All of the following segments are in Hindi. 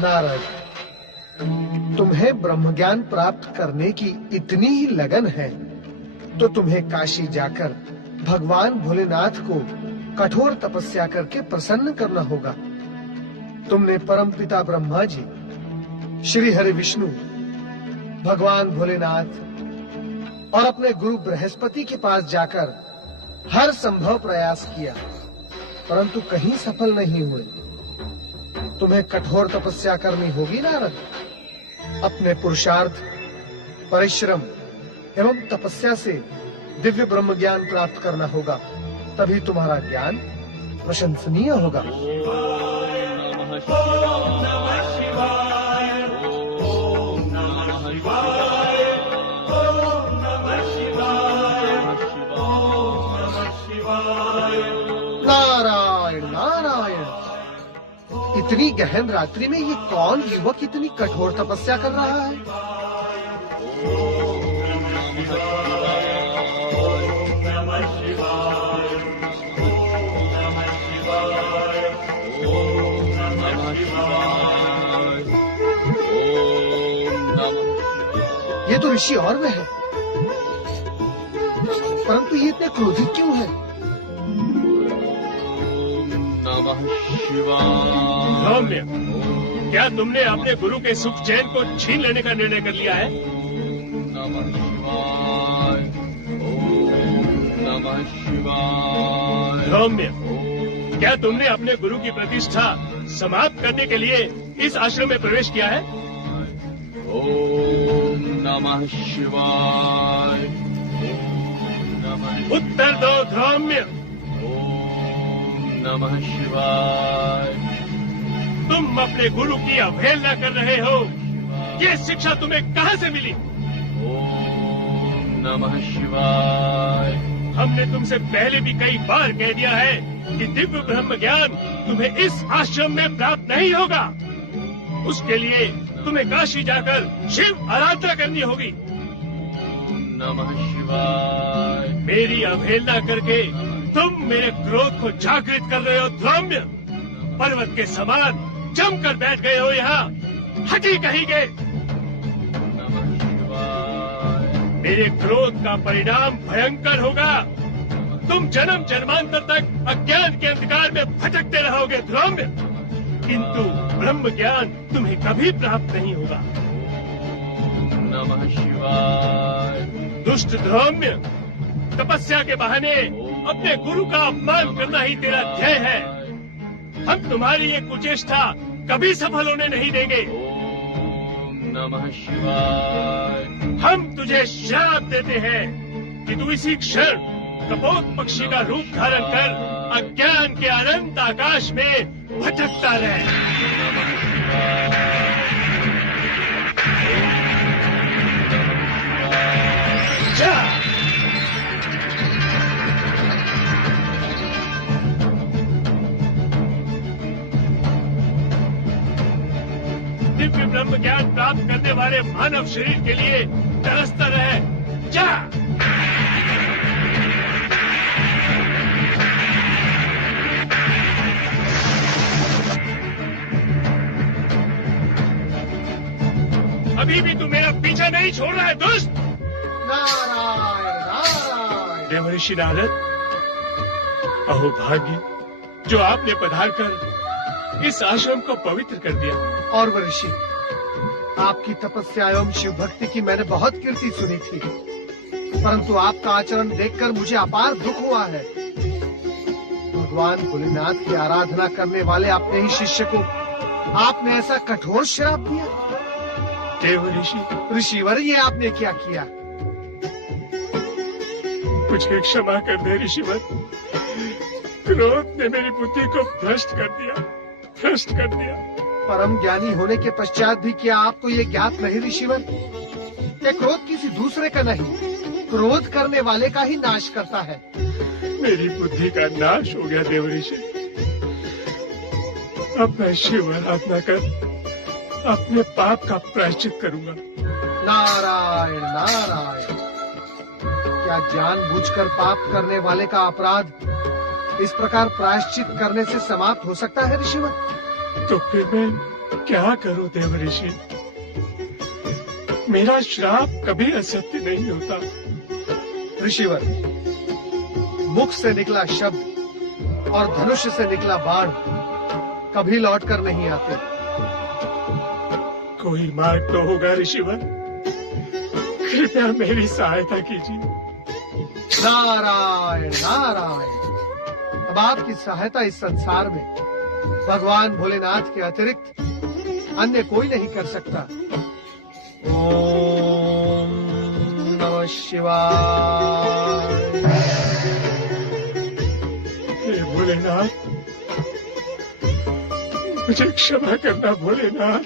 नारद, तुम्हें ब्रह्म ज्ञान प्राप्त करने की इतनी ही लगन है तो तुम्हें काशी जाकर भगवान भोलेनाथ को कठोर तपस्या करके प्रसन्न करना होगा। तुमने परमपिता ब्रह्मा जी, श्री हरि विष्णु, भगवान भोलेनाथ और अपने गुरु बृहस्पति के पास जाकर हर संभव प्रयास किया, परंतु कहीं सफल नहीं हुए। तुम्हें कठोर तपस्या करनी होगी नारद। अपने पुरुषार्थ, परिश्रम एवं तपस्या से दिव्य ब्रह्म ज्ञान प्राप्त करना होगा, तभी तुम्हारा ज्ञान प्रशंसनीय होगा। नारायण नारायण, इतनी गहन रात्रि में ये कौन युवक इतनी कठोर तपस्या कर रहा है? ये तो ऋषि और वह है, परंतु ये इतने क्रोधित क्यों है? सौम्य, क्या तुमने अपने गुरु के सुख चैन को छीन लेने का निर्णय कर लिया है? सौम्य, क्या तुमने अपने गुरु की प्रतिष्ठा समाप्त करने के लिए इस आश्रम में प्रवेश किया है? ओम नमः शिवाय। उत्तर दो सौम्य। ओम नमः शिवाय। तुम अपने गुरु की अवहेलना कर रहे हो। ये शिक्षा तुम्हें कहाँ से मिली? ओम नमः शिवाय। हमने तुमसे पहले भी कई बार कह दिया है कि दिव्य ब्रह्म ज्ञान तुम्हें इस आश्रम में प्राप्त नहीं होगा। उसके लिए तुम्हें काशी जाकर शिव आराधना करनी होगी। नमः शिवाय। मेरी अवहेलना करके तुम मेरे क्रोध को जागृत कर रहे हो सौम्य। पर्वत के समान जमकर बैठ गए हो यहाँ, हटी कहीं गए। नमः शिवाय। मेरे क्रोध का परिणाम भयंकर होगा। तुम जन्म जन्मांतर तक अज्ञान के अंधकार में भटकते रहोगे सौम्य, किंतु ब्रह्म ज्ञान तुम्हें कभी प्राप्त नहीं होगा। नमः शिवाय। दुष्ट सौम्य, तपस्या के बहाने अपने गुरु का अपमान करना ही तेरा ध्येय है। हम तुम्हारी ये कुचेष्टा कभी सफल होने नहीं देंगे। ओम नमः शिवाय। हम तुझे श्राप देते हैं कि तू इसी क्षण कपोत पक्षी का रूप धारण कर अज्ञान के अनंत आकाश में भटकता रहे। जा। दिव्य ब्रह्म ज्ञान प्राप्त करने वाले मानव शरीर के लिए तरसता रहे। जा। अभी भी तू मेरा पीछा नहीं छोड़ रहा है दुष्ट। नारायण नारायण। देवर्षि नारद, अहो भाग्य जो आपने पधार कर इस आश्रम को पवित्र कर दिया। और ऋषि, आपकी तपस्या एवं शिव भक्ति की मैंने बहुत कीर्ति सुनी थी, परंतु आपका आचरण देखकर मुझे अपार दुख हुआ है। भगवान भोलेनाथ की आराधना करने वाले अपने ही शिष्य को आपने ऐसा कठोर श्राप दिया। देवर्षि, ऋषिवर, ये आपने क्या किया? मुझे क्षमा कर दे ऋषिवर। क्रोध ने मेरी बुद्धि को भ्रष्ट कर दिया। परम ज्ञानी होने के पश्चात भी क्या आपको ये ज्ञात नहीं ऋषिवर? ये क्रोध किसी दूसरे का नहीं, क्रोध करने वाले का ही नाश करता है। मेरी बुद्धि का नाश हो गया देवर्षि। अब मैं शिव आराधना कर अपने पाप का प्रायश्चित करूंगा। नारायण नारायण। क्या जानबूझकर पाप करने वाले का अपराध इस प्रकार प्रायश्चित करने से समाप्त हो सकता है ऋषिवर? तो फिर मैं क्या करूं देव ऋषि, मेरा श्राप कभी असत्य नहीं होता। ऋषिवर, मुख से निकला शब्द और धनुष से निकला बाण कभी लौट कर नहीं आते। कोई मार्ग तो होगा ऋषिवर, कृपया मेरी सहायता कीजिए। नारायण नारायण। अब आपकी सहायता इस संसार में भगवान भोलेनाथ के अतिरिक्त अन्य कोई नहीं कर सकता। ओम नमः शिवाय। हे भोलेनाथ, मुझे क्षमा करना भोलेनाथ,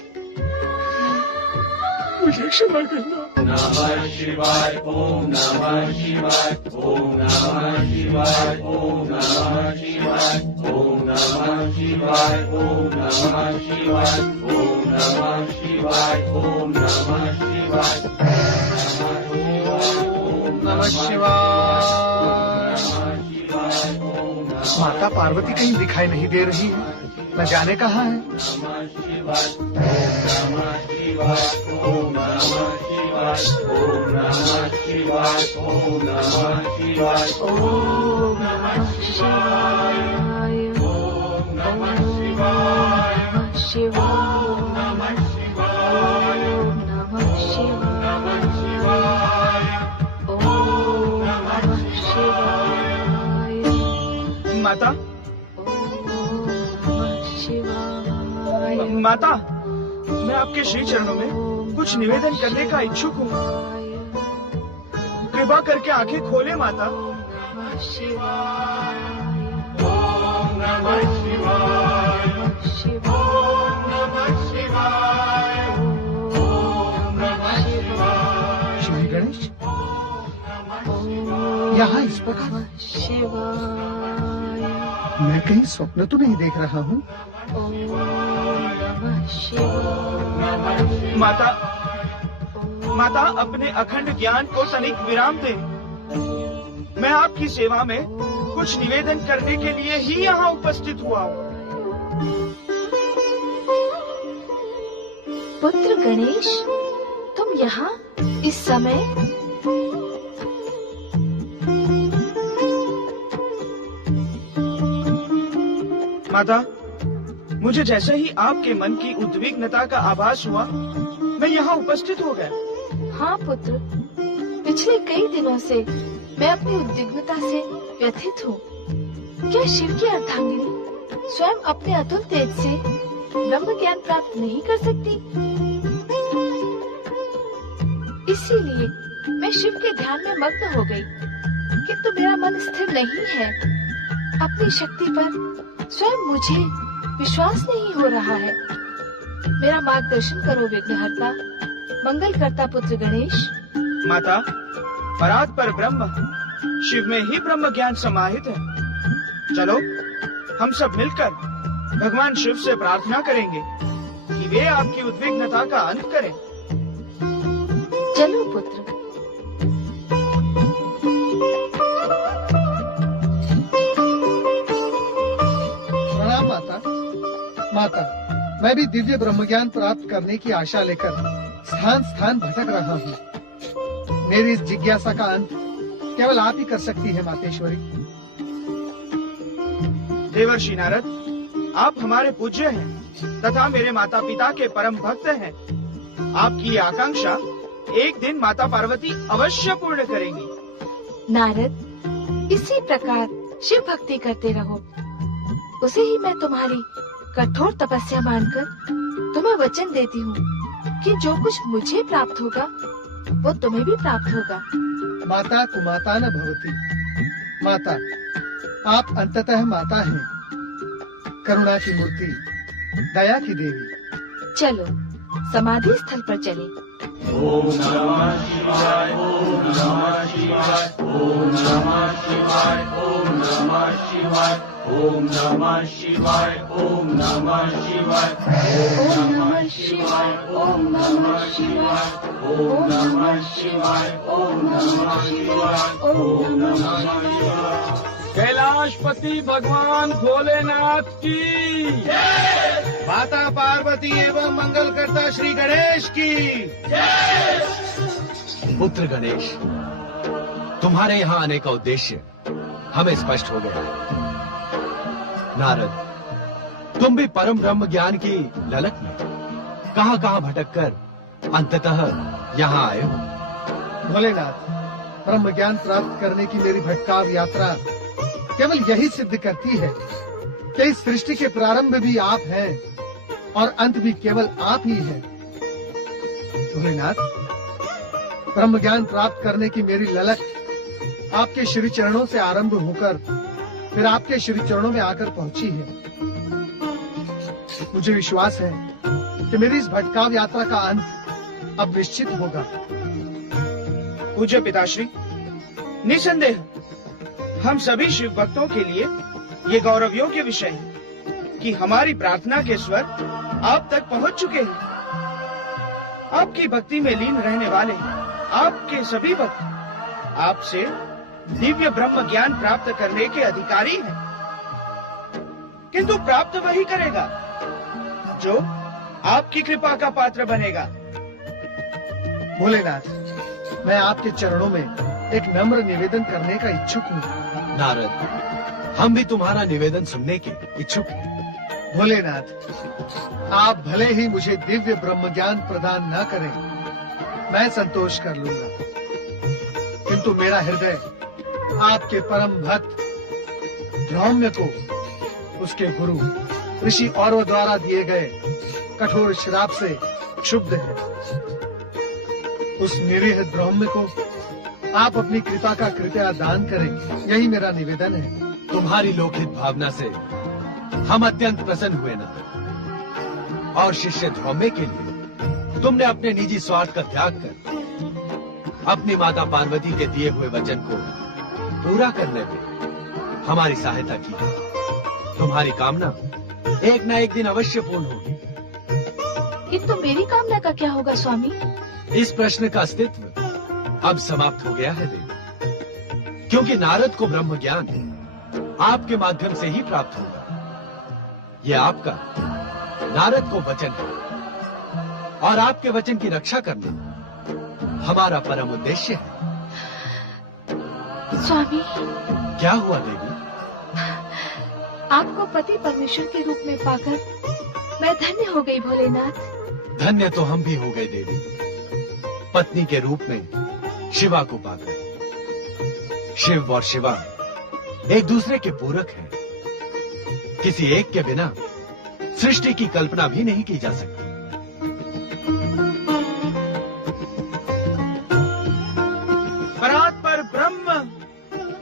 मुझे क्षमा करना। नमः शिवाय ओम नमः शिवाय ओम नमः शिवाय ओम नमः शिवाय ओम नमः शिवाय ओम नमः शिवाय ओम नमः शिवाय ओम नमः शिवाय ओम नमः शिवाय। माता पार्वती कहीं दिखाई नहीं दे रही है, न जाने कहाँ है। नमः शिवाय ओम नमः शिवाय ओम नमः शिवाय ओम नमः शिवाय ओम नमः शिवाय ओम नमः शिवाय ओम नमः शिवाय ओम नमः शिवाय ओम नमः शिवाय। माता, माता, मैं आपके श्री चरणों में कुछ निवेदन करने का इच्छुक हूँ। कृपा करके आंखें खोले माता। ओम नमः शिवाय ओम नमः शिवाय ओम नमः शिवाय। श्री गणेश, यहाँ इस प्रकार मैं कहीं स्वप्न तो नहीं देख रहा हूँ। माता, माता अपने अखंड ज्ञान को तनिक विराम दे। मैं आपकी सेवा में कुछ निवेदन करने के लिए ही यहाँ उपस्थित हुआ हूँ। पुत्र गणेश, तुम यहाँ इस समय? माता, मुझे जैसे ही आपके मन की उद्विग्नता का आभास हुआ, मैं यहाँ उपस्थित हो गया। हाँ पुत्र, पिछले कई दिनों से मैं अपनी उद्विग्नता से व्यथित हूँ। क्या शिव की अर्धांगिनी स्वयं अपने अतुल तेज से ब्रह्म ज्ञान प्राप्त नहीं कर सकती? इसीलिए मैं शिव के ध्यान में मग्न हो गई, किंतु मेरा मन स्थिर नहीं है। अपनी शक्ति पर स्वयं मुझे विश्वास नहीं हो रहा है। मेरा मार्गदर्शन करो विघ्नहर्ता, मंगल करता पुत्र गणेश। माता, परात पर ब्रह्म शिव में ही ब्रह्म ज्ञान समाहित है। चलो हम सब मिलकर भगवान शिव से प्रार्थना करेंगे कि वे आपकी उद्विग्नता का अंत करें। चलो पुत्र। प्रणाम माता। माता, मैं भी दिव्य ब्रह्म ज्ञान प्राप्त करने की आशा लेकर स्थान स्थान भटक रहा हूँ। मेरी इस जिज्ञासा का अंत केवल आप ही कर सकती है मातेश्वरी। देवर्षि नारद, आप हमारे पूज्य हैं तथा मेरे माता पिता के परम भक्त हैं। आपकी ये आकांक्षा एक दिन माता पार्वती अवश्य पूर्ण करेंगी। नारद, इसी प्रकार शिव भक्ति करते रहो। उसे ही मैं तुम्हारी कठोर तपस्या मानकर तुम्हें वचन देती हूँ कि जो कुछ मुझे प्राप्त होगा वो तुम्हें भी प्राप्त होगा। माता कुमाता न भवती। माता, आप अंततः माता हैं, करुणा की मूर्ति, दया की देवी। चलो समाधि स्थल पर चलें। ओम नमः शिवाय ओम नमः शिवाय ओम नमः शिवाय ओम नमः शिवाय ओम नमः शिवाय ओम नमः शिवाय ओम नमः शिवाय ओम नमः शिवाय ओम नमः शिवाय ओम नमः शिवाय ओम नमः शिवाय। कैलाशपति भगवान भोलेनाथ की, माता पार्वती एवं मंगलकर्ता श्री गणेश की। पुत्र गणेश, तुम्हारे यहाँ आने का उद्देश्य हमें स्पष्ट हो गया है। नारद, तुम भी परम ब्रह्म ज्ञान की ललक में कहां कहां भटककर अंततः यहाँ आए हो। भोलेनाथ, ब्रह्म ज्ञान प्राप्त करने की मेरी भटकाव यात्रा केवल यही सिद्ध करती है कि इस सृष्टि के प्रारंभ भी आप हैं और अंत भी केवल आप ही हैं। भोलेनाथ, ब्रह्म ज्ञान प्राप्त करने की मेरी ललक आपके श्री चरणों से आरंभ होकर फिर आपके श्री चरणों में आकर पहुंची है। मुझे विश्वास है कि मेरी इस भटकाव यात्रा का अंत अब निश्चित होगा। पूज्य पिताश्री, निसंदेह हम सभी शिव भक्तों के लिए ये गौरव योग्य विषय है कि हमारी प्रार्थना के स्वर आप तक पहुंच चुके हैं। आपकी भक्ति में लीन रहने वाले आपके सभी भक्त आपसे दिव्य ब्रह्म ज्ञान प्राप्त करने के अधिकारी हैं। किंतु प्राप्त वही करेगा जो आपकी कृपा का पात्र बनेगा। भोलेनाथ, मैं आपके चरणों में एक नम्र निवेदन करने का इच्छुक हूँ। नारद, हम भी तुम्हारा निवेदन सुनने के इच्छुक हैं। भोलेनाथ, आप भले ही मुझे दिव्य ब्रह्म ज्ञान प्रदान न करें, मैं संतोष कर लूंगा, किंतु मेरा हृदय आपके परम भक्त धौम्य को उसके गुरु ऋषि औरव द्वारा दिए गए कठोर श्राप से क्षुब्ध है। उस निरीह धौम्य को आप अपनी कृपा का कृपया दान करें, यही मेरा निवेदन है। तुम्हारी लोकहित भावना से हम अत्यंत प्रसन्न हुए नारद, और शिष्य धौम्य के लिए तुमने अपने निजी स्वार्थ का त्याग कर अपनी माता पार्वती के दिए हुए वचन को पूरा करने में हमारी सहायता की है। तुम्हारी कामना एक न एक दिन अवश्य पूर्ण होगी। किंतु मेरी कामना का क्या होगा स्वामी? इस प्रश्न का अस्तित्व अब समाप्त हो गया है देवी, क्योंकि नारद को ब्रह्म ज्ञान आपके माध्यम से ही प्राप्त होगा। यह आपका नारद को वचन है, और आपके वचन की रक्षा करना हमारा परम उद्देश्य है। स्वामी, क्या हुआ देवी? आपको पति परमेश्वर के रूप में पाकर मैं धन्य हो गई भोलेनाथ। धन्य तो हम भी हो गए देवी, पत्नी के रूप में शिवा को पाकर। शिव और शिवा एक दूसरे के पूरक हैं। किसी एक के बिना सृष्टि की कल्पना भी नहीं की जा सकती। परात्पर ब्रह्म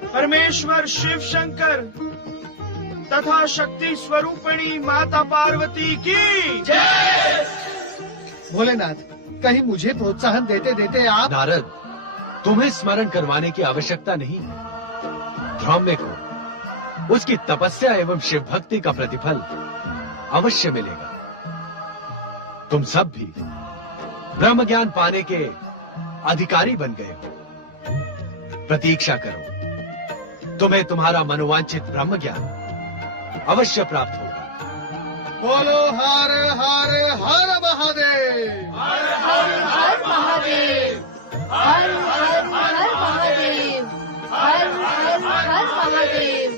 परमेश्वर शिव शंकर तथा शक्ति स्वरूपिणी माता पार्वती की जय। भोलेनाथ, कहीं मुझे प्रोत्साहन देते देते आप। नारद, तुम्हें स्मरण करवाने की आवश्यकता नहीं है। धौम्य को उसकी तपस्या एवं शिव भक्ति का प्रतिफल अवश्य मिलेगा। तुम सब भी ब्रह्म ज्ञान पाने के अधिकारी बन गए हो। प्रतीक्षा करो, तुम्हें तुम्हारा मनोवांछित ब्रह्म ज्ञान अवश्य प्राप्त होगा। बोलो हर हर हर महादेव, हर हर महादेव, हर हर हर महादेव, हर हर हर महादेव।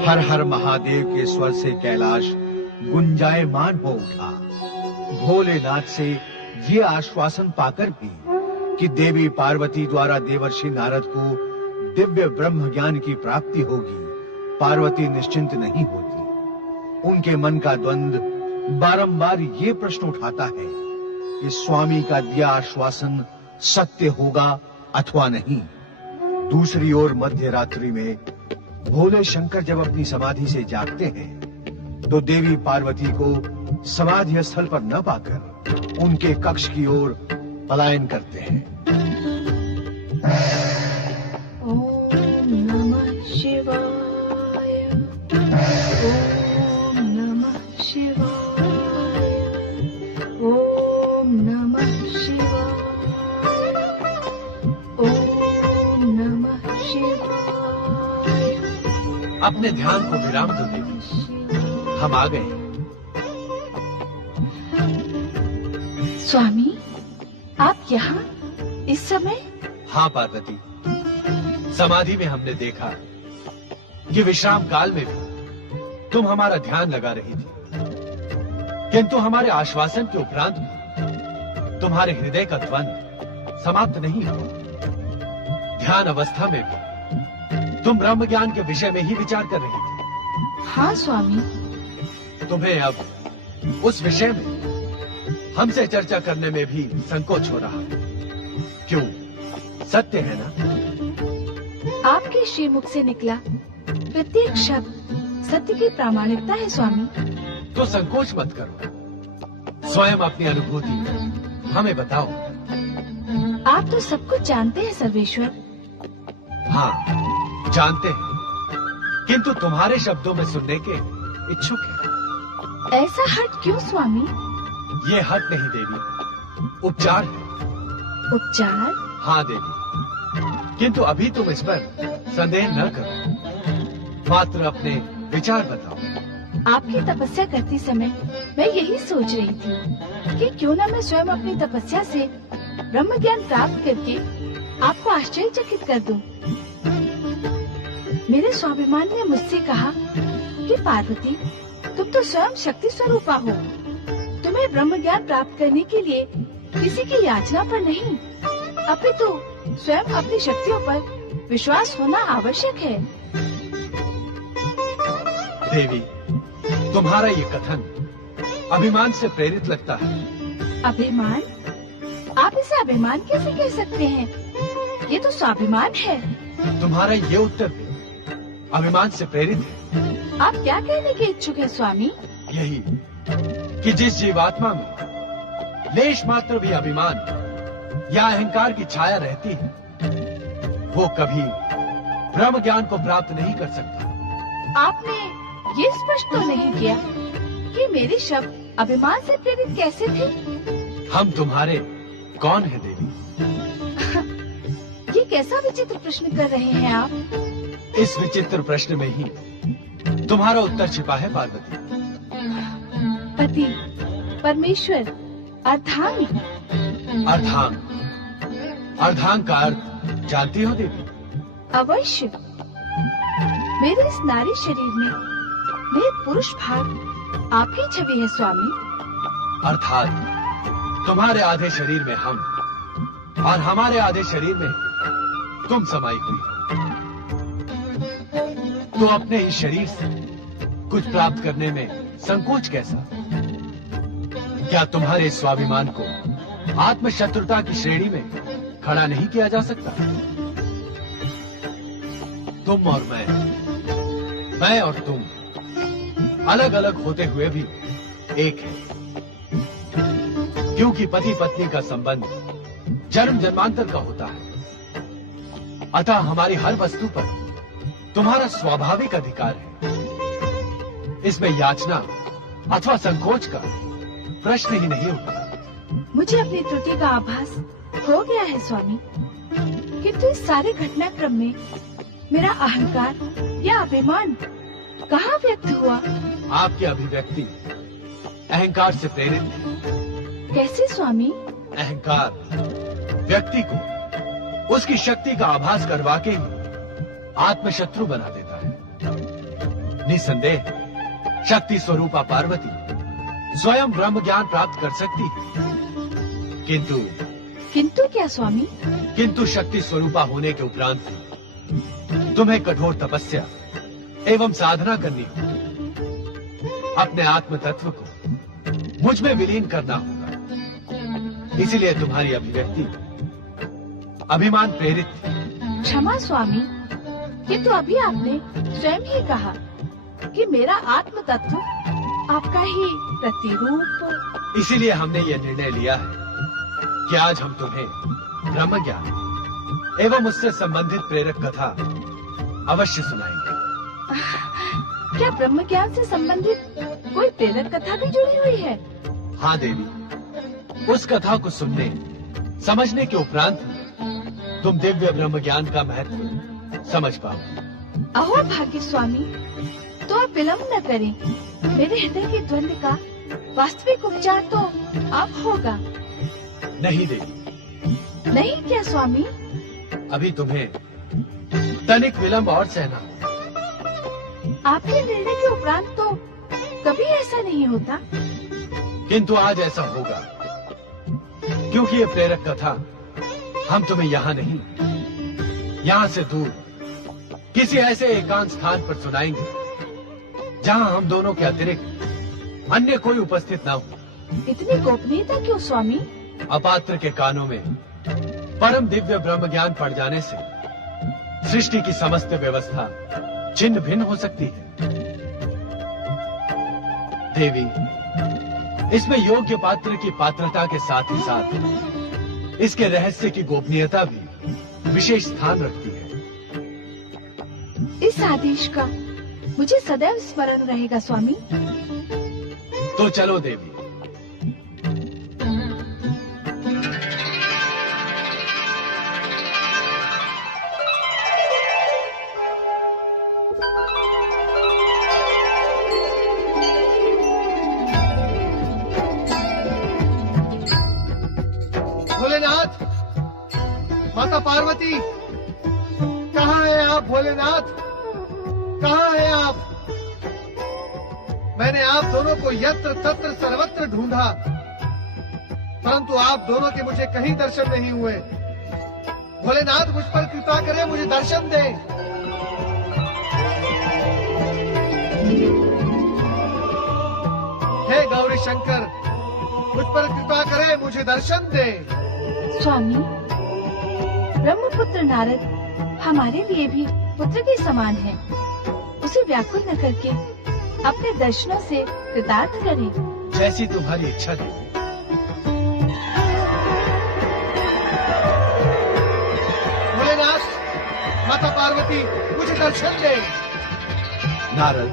हर हर महादेव के स्वर से कैलाश गुंजायमान हो उठा। भोलेनाथ से ये आश्वासन पाकर भी कि देवी पार्वती द्वारा देवर्षि नारद को दिव्य ब्रह्म ज्ञान की प्राप्ति होगी, पार्वती निश्चिंत नहीं होती। उनके मन का द्वंद बारंबार ये प्रश्न उठाता है कि स्वामी का दिया आश्वासन सत्य होगा अथवा नहीं। दूसरी ओर मध्य रात्रि में भोले शंकर जब अपनी समाधि से जागते हैं तो देवी पार्वती को समाधि स्थल पर न पाकर उनके कक्ष की ओर पलायन करते हैं। ओम नमः शिवाय, ओम नमः शिवाय, ओम नमः शिवाय, ओम नमः शिवाय। अपने ध्यान को विराम दो देवी, हम आ गए। स्वामी, आप यहाँ इस समय? हाँ पार्वती, समाधि में हमने देखा कि विश्राम काल में भी तुम हमारा ध्यान लगा रही थी, किंतु हमारे आश्वासन के उपरांत भी तुम्हारे हृदय का द्वंद समाप्त नहीं हुआ। ध्यान अवस्था में भी तुम ब्रह्म ज्ञान के विषय में ही विचार कर रही थी। हाँ स्वामी। तुम्हें अब उस विषय में हमसे चर्चा करने में भी संकोच हो रहा है, क्यों? सत्य है ना? आपके श्रीमुख से निकला प्रत्येक शब्द सत्य की प्रामाणिकता है स्वामी। तो संकोच मत करो, स्वयं अपनी अनुभूति हमें बताओ। आप तो सब कुछ जानते हैं सर्वेश्वर। हाँ, जानते हैं, किंतु तुम्हारे शब्दों में सुनने के इच्छुक हैं। ऐसा हट क्यों स्वामी? ये हट नहीं देवी, उपचार है। उपचार? हाँ देवी, किंतु अभी तुम इस पर संदेह न करो, मात्र अपने विचार बताओ। आपकी तपस्या करते समय मैं यही सोच रही थी कि क्यों न मैं स्वयं अपनी तपस्या से ब्रह्म ज्ञान प्राप्त करके आपको आश्चर्यचकित कर दूं। मेरे स्वाभिमान ने मुझसे कहा कि पार्वती, तुम तो स्वयं शक्ति स्वरूपा हो, तुम्हें ब्रह्म ज्ञान प्राप्त करने के लिए किसी की याचना पर नहीं, अपितु स्वयं अपनी शक्तियों पर विश्वास होना आवश्यक है। देवी, तुम्हारा ये कथन अभिमान से प्रेरित लगता है। अभिमान? आप इसे अभिमान कैसे कह सकते हैं? ये तो स्वाभिमान है। तुम्हारा ये उत्तर भी अभिमान से प्रेरित है। आप क्या कहने के इच्छुक हैं स्वामी? यही कि जिस जीवात्मा में लेश मात्र भी अभिमान या अहंकार की छाया रहती है, वो कभी ब्रह्म ज्ञान को प्राप्त नहीं कर सकता। आपने ये स्पष्ट तो नहीं किया कि मेरे शब्द अभिमान से प्रेरित कैसे थे? हम तुम्हारे कौन है देवी? ये कैसा विचित्र प्रश्न कर रहे हैं आप? इस विचित्र प्रश्न में ही तुम्हारा उत्तर छिपा है पार्वती। पति, परमेश्वर, अर्धांग। अर्धांग? अर्धांग का अर्थ जानती हो देवी? अवश्य। मेरे इस नारी शरीर में मेरे पुरुष भाग आपकी छवि है स्वामी। अर्थात तुम्हारे आधे शरीर में हम और हमारे आधे शरीर में तुम समाई हुई हो। तो अपने ही शरीर से कुछ प्राप्त करने में संकोच कैसा? क्या तुम्हारे स्वाभिमान को आत्मशत्रुता की श्रेणी में खड़ा नहीं किया जा सकता? तुम और मैं और तुम अलग अलग होते हुए भी एक है, क्योंकि पति पत्नी का संबंध जन्म जन्मांतर का होता है। अतः हमारी हर वस्तु पर तुम्हारा स्वाभाविक अधिकार है। इसमें याचना अथवा संकोच का प्रश्न ही नहीं होता। मुझे अपनी त्रुटि का आभास हो गया है स्वामी, किंतु इस सारे घटनाक्रम में मेरा अहंकार या अभिमान कहाँ व्यक्त हुआ? आपकी अभिव्यक्ति अहंकार से प्रेरित है। कैसे स्वामी? अहंकार व्यक्ति को उसकी शक्ति का आभास करवा के ही आत्मशत्रु बना देता है। निसंदेह शक्ति स्वरूपा पार्वती स्वयं ब्रह्म ज्ञान प्राप्त कर सकती है, किंतु क्या स्वामी? किंतु शक्ति स्वरूपा होने के उपरांत तुम्हें कठोर तपस्या एवं साधना करनी होगी। अपने आत्म तत्व को मुझ में विलीन करना होगा। इसीलिए तुम्हारी अभिव्यक्ति अभिमान प्रेरित थी। क्षमा स्वामी, किंतु अभी आपने स्वयं ही कहा कि मेरा आत्म तत्व आपका ही प्रतिरूप। इसीलिए हमने ये निर्णय लिया है कि आज हम तुम्हें ब्रह्म ज्ञान एवं उससे संबंधित प्रेरक कथा अवश्य सुनाएंगे। क्या ब्रह्म ज्ञान से संबंधित कोई प्रेरक कथा भी जुड़ी हुई है? हाँ देवी, उस कथा को सुनने समझने के उपरांत तुम दिव्य ब्रह्म ज्ञान का महत्व समझ पाओगे। अहो भाग्य स्वामी, तो आप विलम्ब न करें। मेरे हृदय के द्वंद्व का वास्तविक उपचार तो अब होगा। नहीं देवी। नहीं क्या स्वामी? अभी तुम्हें तनिक विलंब और सहना। आपके निर्णय के उपरांत तो कभी ऐसा नहीं होता। किंतु आज ऐसा होगा, क्योंकि ये प्रेरक कथा हम तुम्हें यहाँ नहीं, यहाँ से दूर किसी ऐसे एकांत स्थान पर सुनाएंगे जहाँ हम दोनों के अतिरिक्त अन्य कोई उपस्थित ना हो। इतनी गोपनीयता क्यों स्वामी? अपात्र के कानों में परम दिव्य ब्रह्म ज्ञान पड़ जाने से सृष्टि की समस्त व्यवस्था छिन्न भिन्न हो सकती है। देवी, इसमें योग्य पात्र की पात्रता के साथ ही साथ इसके रहस्य की गोपनीयता भी विशेष स्थान रखती है। इस आदेश का मुझे सदैव स्मरण रहेगा स्वामी। तो चलो देवी। भोलेनाथ, माता पार्वती, कहाँ है आप? भोलेनाथ, कहाँ है आप? मैंने आप दोनों को यत्र तत्र सर्वत्र ढूंढा, परंतु आप दोनों के मुझे कहीं दर्शन नहीं हुए। भोलेनाथ, मुझ पर कृपा करें, मुझे दर्शन दें। हे गौरी शंकर, मुझ पर कृपा करें, मुझे दर्शन दें। स्वामी, ब्रह्मपुत्र नारद हमारे लिए भी पुत्र के समान है। उसे व्याकुल न करके अपने दर्शनों से कृतार्थ करें। जैसी तुम्हारी इच्छा देवी। भोलेनाथ, माता पार्वती, मुझे दर्शन दे। नारद,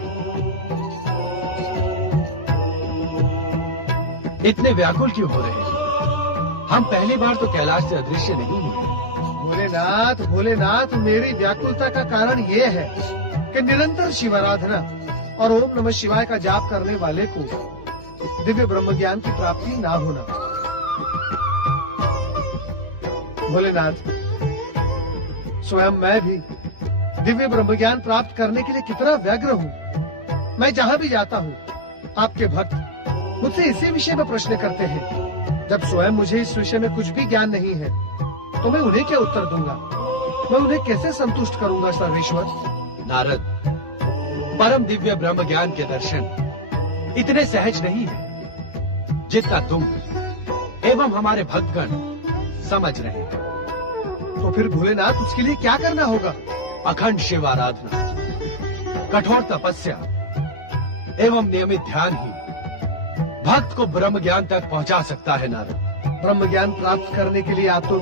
इतने व्याकुल क्यों हो रहे हैं? हम पहली बार तो कैलाश से अदृश्य नहीं हुए। भोलेनाथ, भोलेनाथ, मेरी व्याकुलता का कारण ये है कि निरंतर शिवाराधना और ओम नमः शिवाय का जाप करने वाले को दिव्य ब्रह्म ज्ञान की प्राप्ति ना होना। भोलेनाथ, स्वयं मैं भी दिव्य ब्रह्म ज्ञान प्राप्त करने के लिए कितना व्यग्र हूँ। मैं जहाँ भी जाता हूँ, आपके भक्त मुझसे इसी विषय में प्रश्न करते हैं। जब स्वयं मुझे इस विषय में कुछ भी ज्ञान नहीं है, तो मैं उन्हें क्या उत्तर दूंगा? मैं उन्हें कैसे संतुष्ट करूंगा सर्वेश्वर? नारद, परम दिव्य ब्रह्म ज्ञान के दर्शन इतने सहज नहीं है जितना तुम एवं हमारे भक्तगण समझ रहे हैं। तो फिर भोलेनाथ, उसके लिए क्या करना होगा? अखंड शिव आराधना, कठोर तपस्या एवं नियमित ध्यान ही भक्त को ब्रह्म ज्ञान तक पहुंचा सकता है। नारद, ब्रह्म ज्ञान प्राप्त करने के लिए आप तो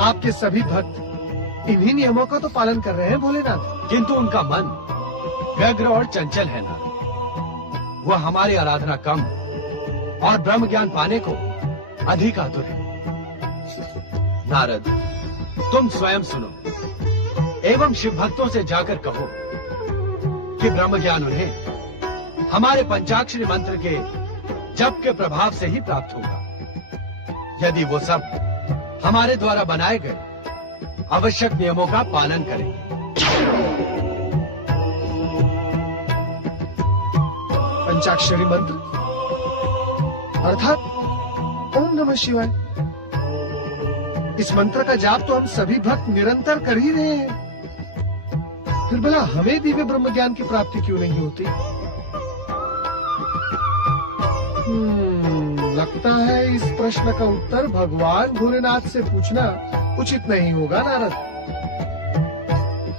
आपके सभी भक्त इन्हीं नियमों का तो पालन कर रहे हैं भोलेनाथ। किंतु उनका मन व्यग्र और चंचल है नारद। वह हमारी आराधना कम और ब्रह्म ज्ञान पाने को अधिक आतुर है। नारद, तुम स्वयं सुनो एवं शिव भक्तों से जाकर कहो कि ब्रह्म ज्ञान उन्हें हमारे पंचाक्षरी मंत्र के जप के प्रभाव से ही प्राप्त होगा, यदि वो सब हमारे द्वारा बनाए गए आवश्यक नियमों का पालन करेंगे। पंचाक्षरी मंत्र अर्थात ओम नमः शिवाय, इस मंत्र का जाप तो हम सभी भक्त निरंतर कर ही रहे हैं। फिर भला हमें दिव्य ब्रह्म ज्ञान की प्राप्ति क्यों नहीं होती? लगता है इस प्रश्न का उत्तर भगवान भोलेनाथ से पूछना उचित नहीं होगा नारद।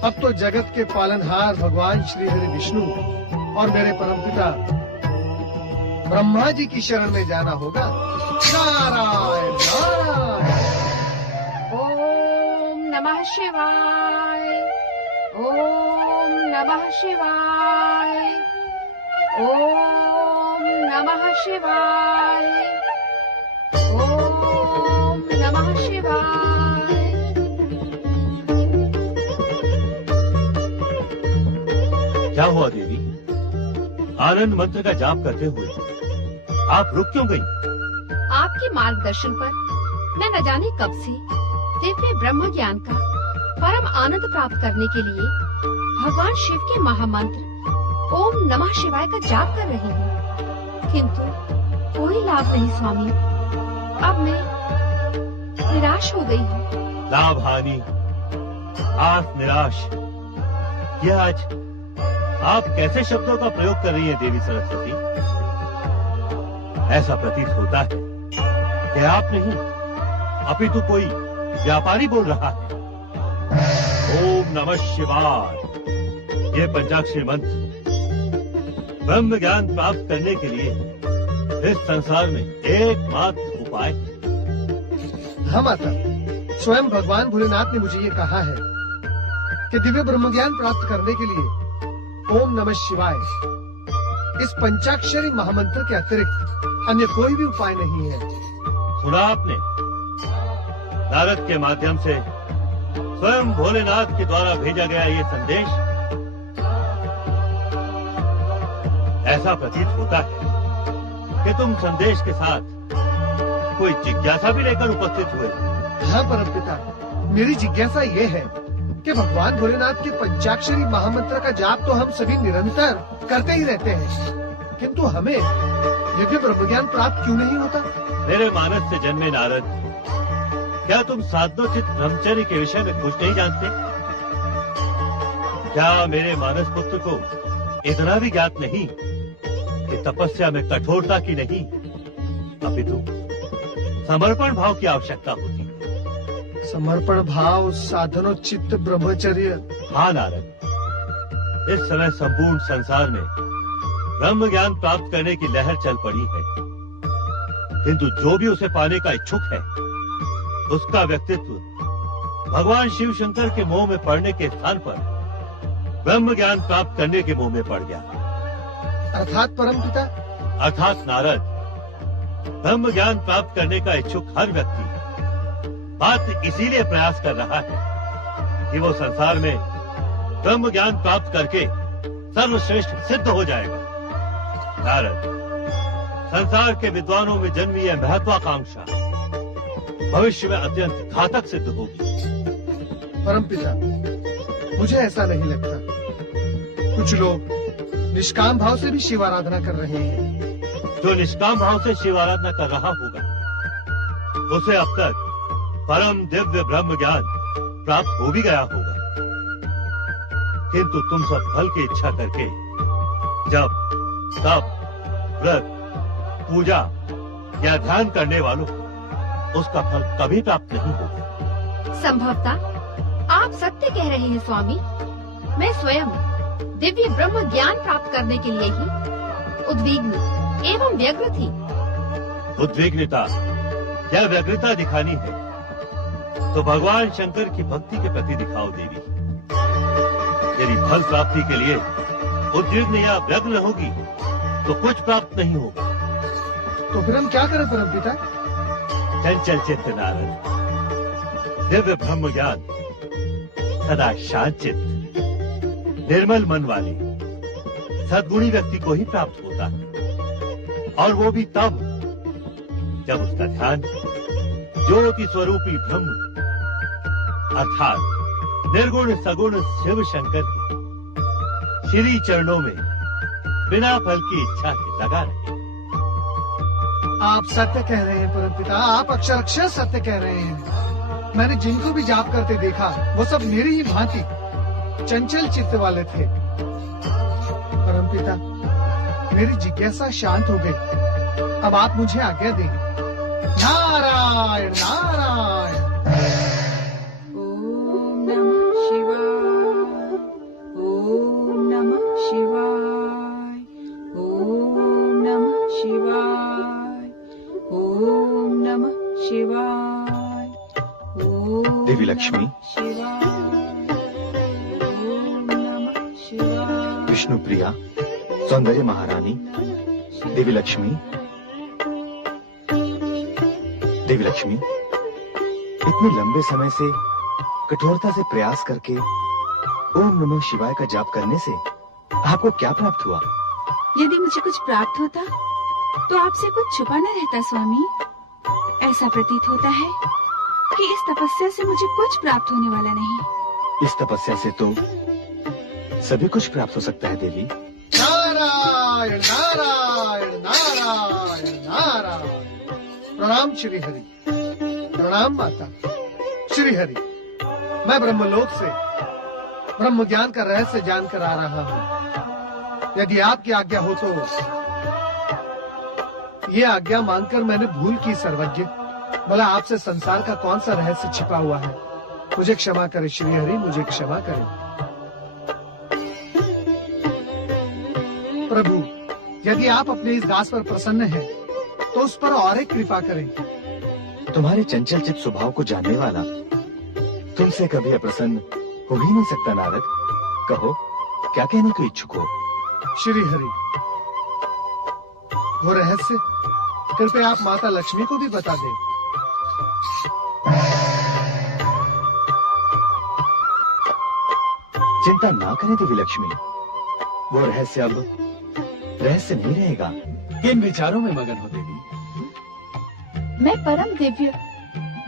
अब तो जगत के पालनहार भगवान श्री हरि विष्णु और मेरे परमपिता ब्रह्मा जी की शरण में जाना होगा। नारायण नारायण। ओम नमः शिवाय, ओम नमः शिवाय, ओम नमः शिवाय, ओम नमः शिवाय। क्या हुआ देवी? आनंद मंत्र का जाप करते हुए आप रुक क्यों गई? आपके मार्गदर्शन पर मैं न जाने कब से दिव्य ब्रह्म ज्ञान का परम आनंद प्राप्त करने के लिए भगवान शिव के महामंत्र ओम नमः शिवाय का जाप कर रही हूँ, किंतु कोई लाभ नहीं स्वामी। अब मैं निराश हो गई हूँ। लाभ हानि, आस निराश, यह आज आप कैसे शब्दों का प्रयोग कर रही हैं देवी सरस्वती? ऐसा प्रतीत होता है कि आप नहीं अपितु कोई व्यापारी बोल रहा है। ओम नमः शिवाय, ये पंचाक्षरी मंत्र ब्रह्म ज्ञान प्राप्त करने के लिए इस संसार में एकमात्र उपाय है। हाँ माता, स्वयं भगवान भोलेनाथ ने मुझे ये कहा है कि दिव्य ब्रह्म ज्ञान प्राप्त करने के लिए ओम नमः शिवाय इस पंचाक्षरी महामंत्र के अतिरिक्त अन्य कोई भी उपाय नहीं है। सुना आपने? नारद के माध्यम से स्वयं भोलेनाथ के द्वारा भेजा गया ये संदेश। ऐसा प्रतीत होता है कि तुम संदेश के साथ कोई जिज्ञासा भी लेकर उपस्थित हुए। हाँ परमपिता, मेरी जिज्ञासा ये है कि भगवान भोलेनाथ के पंचाक्षरी महामंत्र का जाप तो हम सभी निरंतर करते ही रहते हैं, किंतु हमें दिव्य ब्रह्मज्ञान प्राप्त क्यों नहीं होता? मेरे मानस से जन्मे नारद, क्या तुम साधनोचित ब्रह्मचर्य के विषय में कुछ नहीं जानते? क्या मेरे मानस पुत्र को इतना भी ज्ञात नहीं कि तपस्या में कठोरता की नहीं अपितु समर्पण भाव की आवश्यकता होती है? समर्पण भाव, साधनोचित ब्रह्मचर्य। हाँ नारद, इस समय संपूर्ण संसार में ब्रह्म ज्ञान प्राप्त करने की लहर चल पड़ी है, किंतु जो भी उसे पाने का इच्छुक है उसका व्यक्तित्व भगवान शिव शंकर के मोह में पड़ने के स्थान पर ब्रह्म ज्ञान प्राप्त करने के मोह में पड़ गया। अर्थात परमपिता? अर्थात नारद, ब्रह्म ज्ञान प्राप्त करने का इच्छुक हर व्यक्ति मात्र इसीलिए प्रयास कर रहा है कि वो संसार में ब्रह्म ज्ञान प्राप्त करके सर्वश्रेष्ठ सिद्ध हो जाएगा। नारद, संसार के विद्वानों में जन्मी यह महत्वाकांक्षा भविष्य में अत्यंत घातक सिद्ध होगी। परमपिता, मुझे ऐसा नहीं लगता। कुछ लोग निष्काम भाव से भी शिव आराधना कर रहे हैं। जो निष्काम भाव से शिव आराधना कर रहा होगा उसे अब तक परम दिव्य ब्रह्म ज्ञान प्राप्त हो भी गया होगा, किंतु तुम सब फल की इच्छा करके जब तप, व्रत, पूजा या ध्यान करने वालों को उसका फल कभी प्राप्त नहीं होगा। संभवतः आप सत्य कह रहे हैं स्वामी। मैं स्वयं दिव्य ब्रह्म ज्ञान प्राप्त करने के लिए ही उद्विग्न एवं व्यग्र थी। उद्विग्नता या व्यग्रता दिखानी है तो भगवान शंकर की भक्ति के प्रति दिखाओ देवी। यदि फल प्राप्ति के लिए उद्विग्न या व्यग्र होगी तो कुछ प्राप्त नहीं होगा। तो फिर हम क्या करें परमपिता? चंचल चित्त नारद, दिव्य ब्रह्म ज्ञान सदा शांत चित्त, निर्मल मन वाले सद्गुणी व्यक्ति को ही प्राप्त होता है, और वो भी तब जब उसका ध्यान ज्योति स्वरूपी ब्रह्म अर्थात निर्गुण सगुण शिव शंकर के श्री चरणों में बिना फल की इच्छा के लगा रहे। आप सत्य कह रहे हैं परमपिता, आप अक्षर सत्य कह रहे हैं। मैंने जिनको भी जाप करते देखा वो सब मेरी ही भांति चंचल चित्त वाले थे। परमपिता, मेरी जिज्ञासा शांत हो गई। अब आप मुझे आज्ञा दें। नारायण नारायण। ओम नमः शिवाय, ओम नमः शिवाय, ओम नमः शिवाय, ओम नमः शिवाय, ओम देवी लक्ष्मी, शिवाय, ओम नमः शिवाय, विष्णु प्रिया, सौंदर्य महारानी, देवी लक्ष्मी, देवी लक्ष्मी, इतने लंबे समय से कठोरता से प्रयास करके ओम नमः शिवाय का जाप करने से आपको क्या प्राप्त हुआ? यदि मुझे कुछ प्राप्त होता तो आपसे कुछ छुपा न रहता स्वामी। ऐसा प्रतीत होता है कि इस तपस्या से मुझे कुछ प्राप्त होने वाला नहीं। इस तपस्या से तो सभी कुछ प्राप्त हो सकता है देवी। नारायण नारायण नारायण नारायण। प्रणाम श्री हरि, प्रणाम माता। श्री हरि, मैं ब्रह्मलोक से ब्रह्म ज्ञान का रहस्य जानकर आ रहा हूँ। यदि आपकी आज्ञा हो तो ये आज्ञा मानकर मैंने भूल की सर्वज्ञ। भला आपसे संसार का कौन सा रहस्य छिपा हुआ है? मुझे क्षमा करें श्री हरि, मुझे क्षमा करें। प्रभु, यदि आप अपने इस दास पर प्रसन्न हैं, तो उस पर और एक कृपा करें। तुम्हारे चंचल चित्त स्वभाव को जानने वाला तुमसे कभी अप्रसन्न हो ही नहीं सकता नारद। कहो, क्या कहने को इच्छुक हो? श्री हरि, वो रहस्य कृपया आप माता लक्ष्मी को भी बता दें। चिंता ना करें देवी लक्ष्मी, वो रहस्य अब रहस्य नहीं रहेगा। किन विचारों में मगन हो देवी? मैं परम दिव्य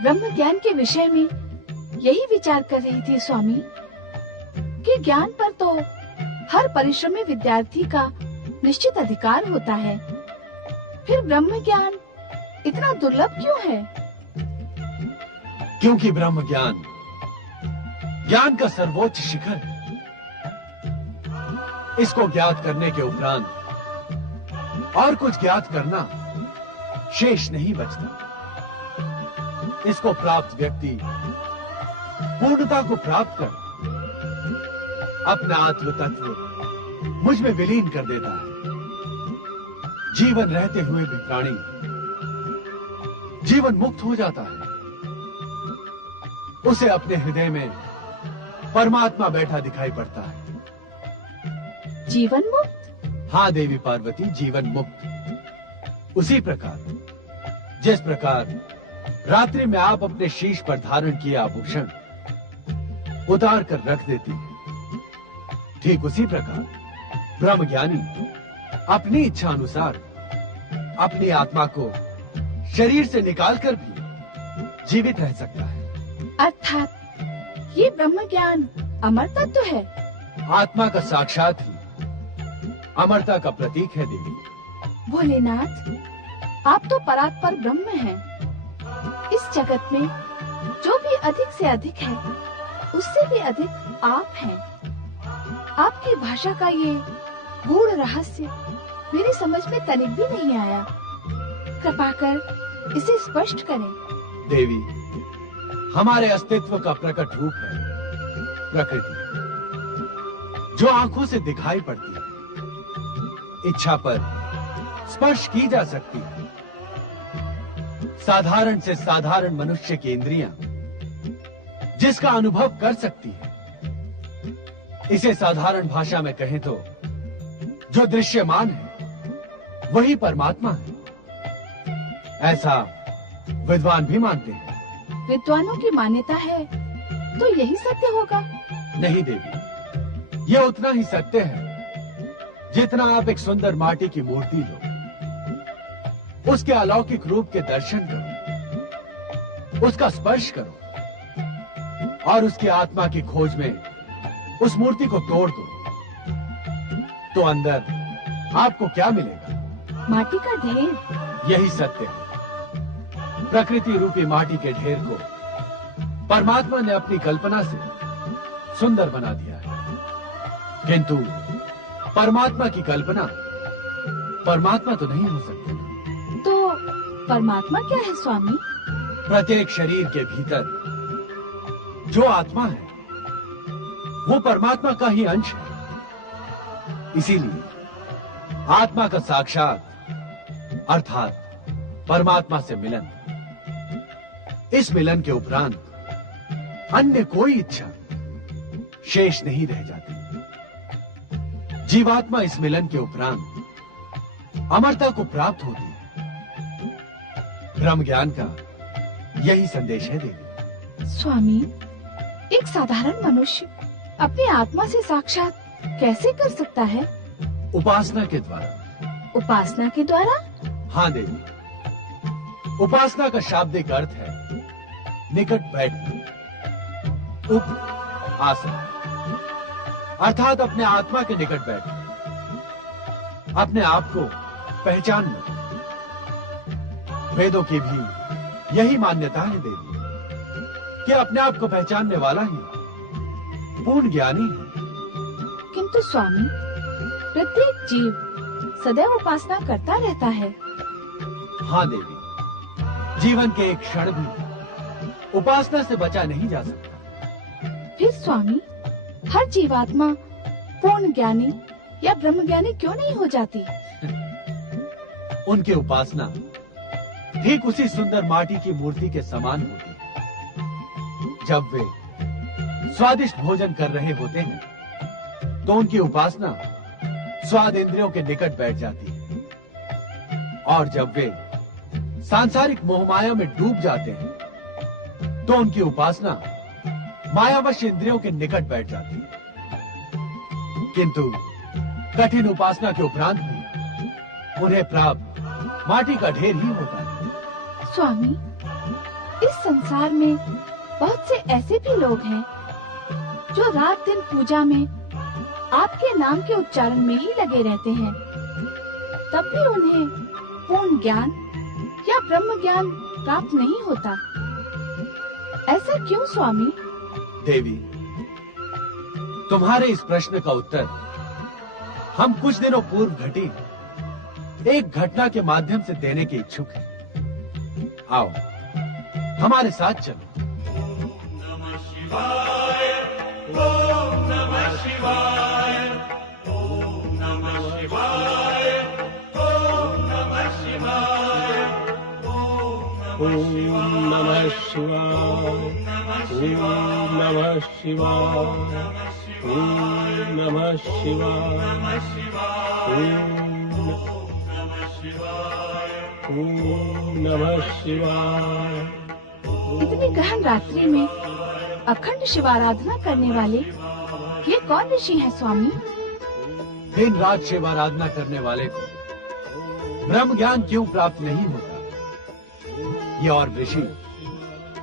ब्रह्म ज्ञान के विषय में यही विचार कर रही थी स्वामी, कि ज्ञान पर तो हर परिश्रमी विद्यार्थी का निश्चित अधिकार होता है, फिर ब्रह्म ज्ञान इतना दुर्लभ क्यों है? क्योंकि ब्रह्म ज्ञान ज्ञान का सर्वोच्च शिखर है। इसको ज्ञात करने के उपरांत और कुछ ज्ञात करना शेष नहीं बचता। इसको प्राप्त व्यक्ति पूर्णता को प्राप्त कर अपना आत्म तत्व मुझ में विलीन कर देता है। जीवन रहते हुए भी प्राणी जीवन मुक्त हो जाता है। उसे अपने हृदय में परमात्मा बैठा दिखाई पड़ता है। जीवन मुक्त? हाँ देवी पार्वती, जीवन मुक्त। उसी प्रकार जिस प्रकार रात्रि में आप अपने शीश पर धारण किए आभूषण उतार कर रख देती है, ठीक उसी प्रकार ब्रह्मज्ञानी अपनी इच्छा अनुसार अपनी आत्मा को शरीर से निकालकर भी जीवित रह सकता है। अर्थात ये ब्रह्म ज्ञान अमर तत्व है। आत्मा का साक्षात ही अमरता का प्रतीक है देवी। भोलेनाथ, आप तो परात्पर ब्रह्म हैं। इस जगत में जो भी अधिक से अधिक है, उससे भी अधिक आप हैं। आपकी भाषा का ये गूढ़ रहस्य मेरी समझ में तनिक भी नहीं आया। कृपा कर इसे स्पष्ट करें। देवी, हमारे अस्तित्व का प्रकट रूप है प्रकृति, जो आंखों से दिखाई पड़ती है, इच्छा पर स्पर्श की जा सकती है। साधारण से साधारण मनुष्य की इंद्रियां जिसका अनुभव कर सकती है। इसे साधारण भाषा में कहें तो जो दृश्यमान है वही परमात्मा है, ऐसा विद्वान भी मानते हैं। विद्वानों की मान्यता है तो यही सत्य होगा। नहीं देवी, यह उतना ही सत्य है जितना आप एक सुंदर माटी की मूर्ति लो, उसके अलौकिक रूप के दर्शन करो, उसका स्पर्श करो और उसकी आत्मा की खोज में उस मूर्ति को तोड़ दो, तो अंदर आपको क्या मिलेगा? माटी का ढेर। यही सत्य है। प्रकृति रूपी माटी के ढेर को परमात्मा ने अपनी कल्पना से सुंदर बना दिया है, किंतु परमात्मा की कल्पना परमात्मा तो नहीं हो सकती। तो परमात्मा क्या है स्वामी? प्रत्येक शरीर के भीतर जो आत्मा है वो परमात्मा का ही अंश है। इसीलिए आत्मा का साक्षात अर्थात परमात्मा से मिलन, इस मिलन के उपरांत अन्य कोई इच्छा शेष नहीं रह जाती। जीवात्मा इस मिलन के उपरांत अमरता को प्राप्त होती है। ब्रह्म ज्ञान का यही संदेश है देवी। स्वामी, एक साधारण मनुष्य अपनी आत्मा से साक्षात कैसे कर सकता है? उपासना के द्वारा। उपासना के द्वारा? हाँ देवी, उपासना का शाब्दिक अर्थ है निकट बैठना। उप आसन अर्थात अपने आत्मा के निकट बैठना, अपने आप को पहचानना। वेदों की भी यही मान्यता है देवी कि अपने आप को पहचानने वाला ही पूर्ण ज्ञानी है। किंतु स्वामी, प्रत्येक जीव सदैव उपासना करता रहता है। हाँ देवी, जीवन के एक क्षण भी उपासना से बचा नहीं जा सकता। फिर स्वामी, हर जीवात्मा पूर्ण ज्ञानी या ब्रह्म ज्ञानी क्यों नहीं हो जाती? उनकी उपासना ठीक उसी सुंदर माटी की मूर्ति के समान होती है। जब वे स्वादिष्ट भोजन कर रहे होते हैं तो उनकी उपासना स्वाद इंद्रियों के निकट बैठ जाती है, और जब वे सांसारिक मोहमाया में डूब जाते हैं तो उनकी उपासना मायावश इंद्रियों के निकट बैठ जाती है। किंतु कठिन उपासना के उपरांत भी उन्हें प्राप्त माटी का ढेर ही होता है। स्वामी, इस संसार में बहुत से ऐसे भी लोग हैं जो रात दिन पूजा में आपके नाम के उच्चारण में ही लगे रहते हैं, तब भी उन्हें पूर्ण ज्ञान या ब्रह्म ज्ञान प्राप्त नहीं होता। ऐसा क्यों स्वामी? देवी, तुम्हारे इस प्रश्न का उत्तर हम कुछ दिनों पूर्व घटी एक घटना के माध्यम से देने के इच्छुक हैं। आओ हमारे साथ चलो। ओम नमः शिवाय, ओम नमः शिवाय, ओम नमः शिवाय, ओम नमः शिवाय, ओम नमः शिवाय, ओम नमः शिवाय, ओम नमः शिवाय। इतनी गहन रात्रि में अखंड शिवाराधना करने वाले ये कौन ऋषि हैं स्वामी? दिन रात शिवाराधना करने वाले को ब्रह्म ज्ञान क्यों प्राप्त नहीं होता, ये और ऋषि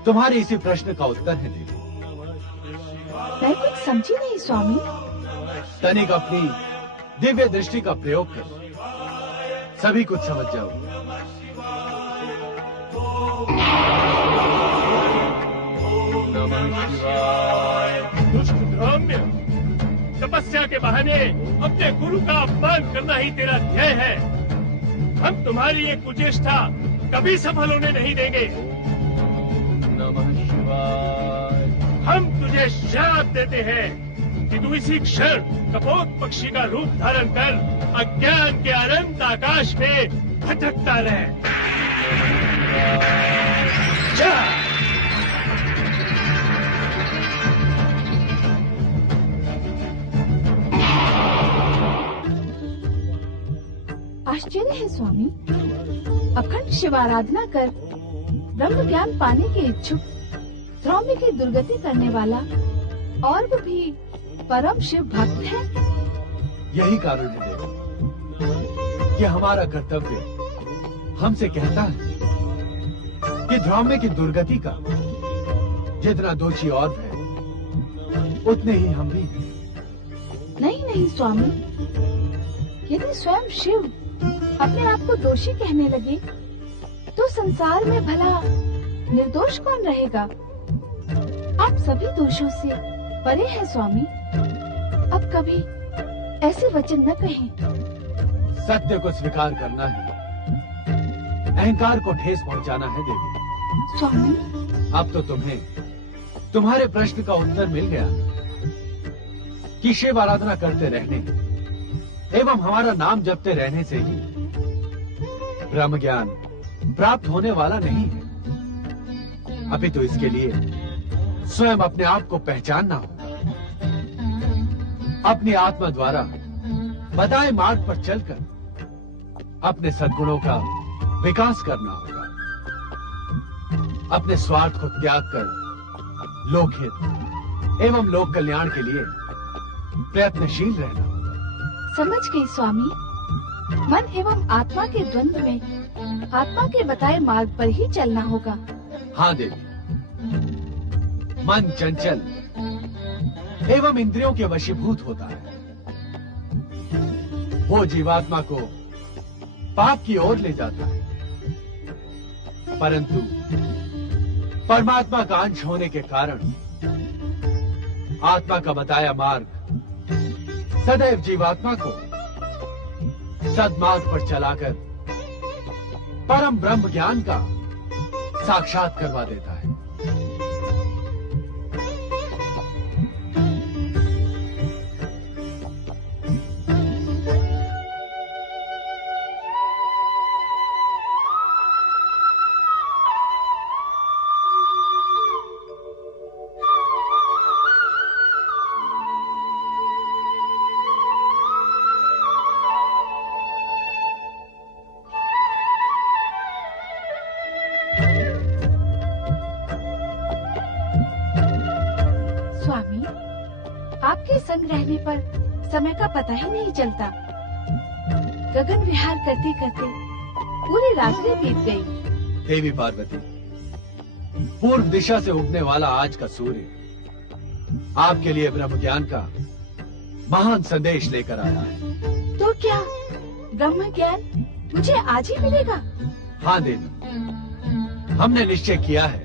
तुम्हारे इसी प्रश्न का उत्तर है देवी। मैं कुछ समझी नहीं स्वामी। तनिक अपनी दिव्य दृष्टि का प्रयोग कर सभी कुछ समझ जाओ। दुष्ट ध्रोम्य, तपस्या के बहाने अपने गुरु का अपमान करना ही तेरा ध्येय है। हम तुम्हारी ये कुचेष्टा कभी सफल होने नहीं देंगे। नमः शिवाय। हम तुझे श्राप देते हैं कि तू इसी क्षण कपोत पक्षी का रूप धारण कर अज्ञान के अनंत आकाश में भटकता रहे। जा। आश्चर्य है स्वामी, अखंड शिवाराधना कर ब्रह्म ज्ञान पाने के इच्छुक ध्रोम्य की दुर्गति करने वाला और वो भी परम शिव भक्त है। यही कारण है देवी कि हमारा कर्तव्य हमसे कहता है कि ध्रोम्य की दुर्गति का जितना दोषी और है उतने ही हम भी। नहीं नहीं स्वामी, यदि स्वयं शिव अपने आप को दोषी कहने लगे तो संसार में भला निर्दोष कौन रहेगा? आप सभी दोषों से परे हैं स्वामी। अब कभी ऐसे वचन न कहें। सत्य को स्वीकार करना है, अहंकार को ठेस पहुंचाना है देवी। स्वामी, अब तो तुम्हें तुम्हारे प्रश्न का उत्तर मिल गया कि शिव आराधना करते रहने एवं हमारा नाम जपते रहने से ही ब्रह्म ज्ञान प्राप्त होने वाला नहीं है। अभी तो इसके लिए स्वयं अपने आप को पहचानना होगा, अपनी आत्मा द्वारा बताए मार्ग पर चलकर अपने सद्गुणों का विकास करना होगा, अपने स्वार्थ को त्याग कर लोकहित एवं लोक कल्याण के लिए प्रयत्नशील रहना। समझ गई स्वामी। मन एवं आत्मा के द्वंद्व में आत्मा के बताए मार्ग पर ही चलना होगा। हाँ देवी, मन चंचल एवं इंद्रियों के वशीभूत होता है। वो जीवात्मा को पाप की ओर ले जाता है, परंतु परमात्मा का अंश होने के कारण आत्मा का बताया मार्ग सदैव जीवात्मा को सद्मार्ग पर चलाकर परम ब्रह्म ज्ञान का साक्षात करवा देता है। स्वामी, आपके संग रहने पर समय का पता ही नहीं चलता। गगन विहार करते करते पूरी रात्रि बीत गई। देवी पार्वती, पूर्व दिशा से उगने वाला आज का सूर्य आपके लिए ब्रह्म ज्ञान का महान संदेश लेकर आया है। तो क्या ब्रह्म ज्ञान मुझे आज ही मिलेगा? हाँ देवी, हमने निश्चय किया है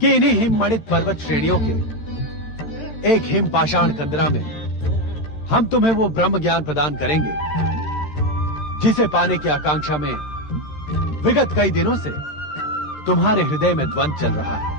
कि इन्हीं हिममणित पर्वत श्रेणियों के एक हिम पाषाण कंदरा में हम तुम्हें वो ब्रह्म ज्ञान प्रदान करेंगे जिसे पाने की आकांक्षा में विगत कई दिनों से तुम्हारे हृदय में द्वंद्व चल रहा है।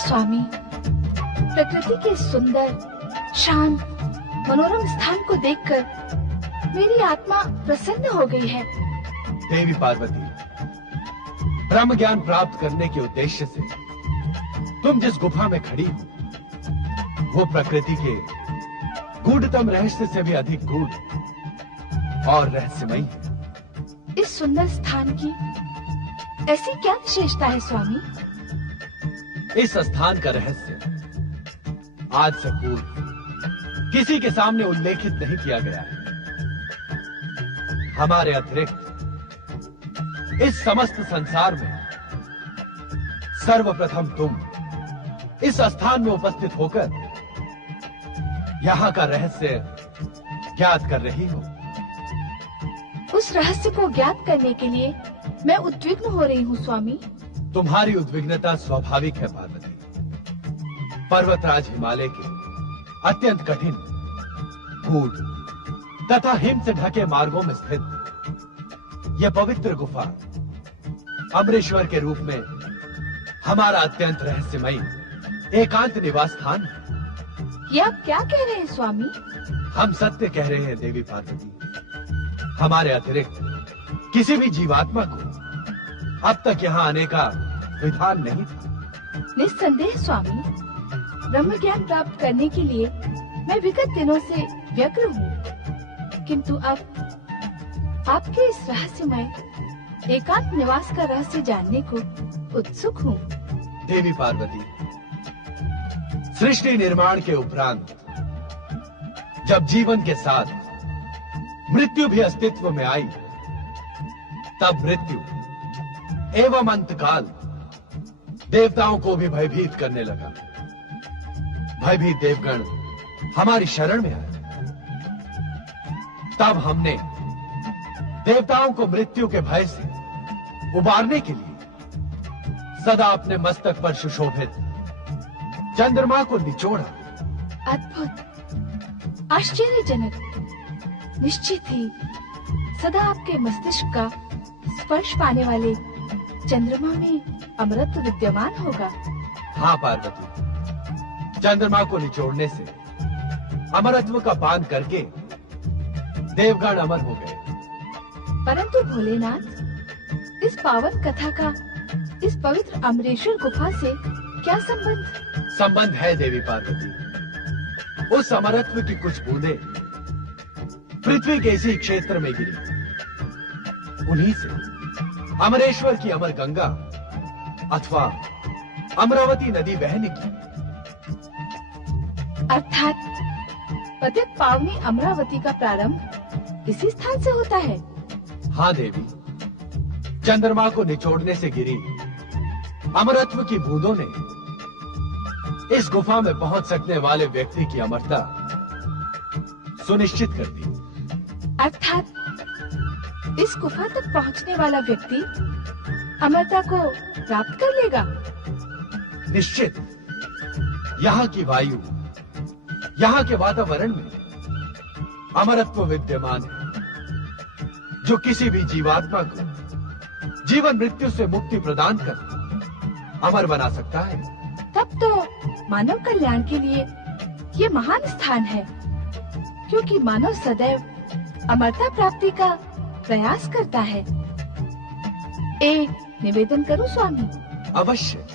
स्वामी, प्रकृति के सुंदर, शांत, मनोरम स्थान को देखकर मेरी आत्मा प्रसन्न हो गई है। देवी पार्वती, ब्रह्म ज्ञान प्राप्त करने के उद्देश्य से तुम जिस गुफा में खड़ी हो वो प्रकृति के गूढ़तम रहस्य से भी अधिक गूढ़ और रहस्यमयी है। इस सुंदर स्थान की ऐसी क्या विशेषता है स्वामी? इस स्थान का रहस्य आज से पूर्व किसी के सामने उल्लेखित नहीं किया गया है। हमारे अतिरिक्त इस समस्त संसार में सर्वप्रथम तुम इस स्थान में उपस्थित होकर यहाँ का रहस्य ज्ञात कर रही हो। उस रहस्य को ज्ञात करने के लिए मैं उद्विग्न हो रही हूँ स्वामी। तुम्हारी उद्विग्नता स्वाभाविक है पार्वती। पर्वतराज हिमालय के अत्यंत कठिन, गूढ़ तथा हिम से ढके मार्गों में स्थित यह पवित्र गुफा अमरेश्वर के रूप में हमारा अत्यंत रहस्यमयी एकांत निवास स्थान है। ये आप क्या कह रहे हैं स्वामी? हम सत्य कह रहे हैं देवी पार्वती। हमारे अतिरिक्त किसी भी जीवात्मा को अब तक यहाँ आने का विधान नहीं था। निस्संदेह स्वामी, ब्रह्म ज्ञान प्राप्त करने के लिए मैं विगत दिनों से व्यग्र हूँ, किंतु अब आपके इस रहस्यमय एकांत निवास का रहस्य जानने को उत्सुक हूँ। देवी पार्वती, सृष्टि निर्माण के उपरांत जब जीवन के साथ मृत्यु भी अस्तित्व में आई, तब मृत्यु एवं अंतकाल देवताओं को भी भयभीत करने लगा। भयभीत देवगण हमारी शरण में आए। तब हमने देवताओं को मृत्यु के भय से उबारने के लिए सदा अपने मस्तक पर सुशोभित चंद्रमा को निचोड़ा। अद्भुत, आश्चर्यजनक। निश्चित ही सदा आपके मस्तिष्क का स्पर्श पाने वाले चंद्रमा में अमरत्व विद्यमान होगा। हाँ पार्वती, चंद्रमा को निचोड़ने से अमरत्व का पान करके देवगण अमर हो गए। परंतु भोलेनाथ, इस पावन कथा का इस पवित्र अमरेश्वर गुफा से क्या संबंध? संबंध है देवी पार्वती। उस अमरत्व की कुछ बूंदें पृथ्वी के इसी क्षेत्र में गिरी। उन्हीं से अमरेश्वर की अमर गंगा अथवा अमरावती नदी बहने की। अर्थात पतित पावनी अमरावती का प्रारंभ इसी स्थान से होता है। हाँ देवी, चंद्रमा को निचोड़ने से गिरी अमरत्व की बूंदों ने इस गुफा में पहुंच सकने वाले व्यक्ति की अमरता सुनिश्चित कर दी। अर्थात इस गुफा तक पहुंचने वाला व्यक्ति अमरता को प्राप्त कर लेगा। निश्चित। यहाँ की वायु, यहाँ के वातावरण में अमरत्व विद्यमान है, जो किसी भी जीवात्मा को जीवन मृत्यु से मुक्ति प्रदान कर अमर बना सकता है। तब तो मानव कल्याण के लिए ये महान स्थान है, क्योंकि मानव सदैव अमरता प्राप्ति का प्रयास करता है। एक निवेदन करूं स्वामी? अवश्य।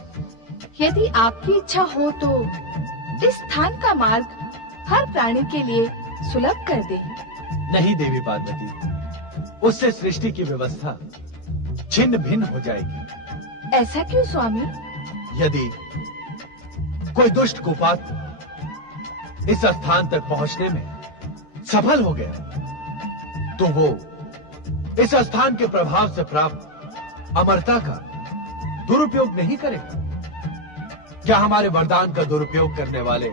यदि आपकी इच्छा हो तो इस स्थान का मार्ग हर प्राणी के लिए सुलभ कर दे। नहीं देवी पार्वती, उससे सृष्टि की व्यवस्था छिन्न भिन्न हो जाएगी। ऐसा क्यों स्वामी? यदि कोई दुष्ट कुपात्र इस स्थान तक पहुंचने में सफल हो गया, तो वो इस स्थान के प्रभाव से प्राप्त अमरता का दुरुपयोग नहीं करेगा। क्या हमारे वरदान का दुरुपयोग करने वाले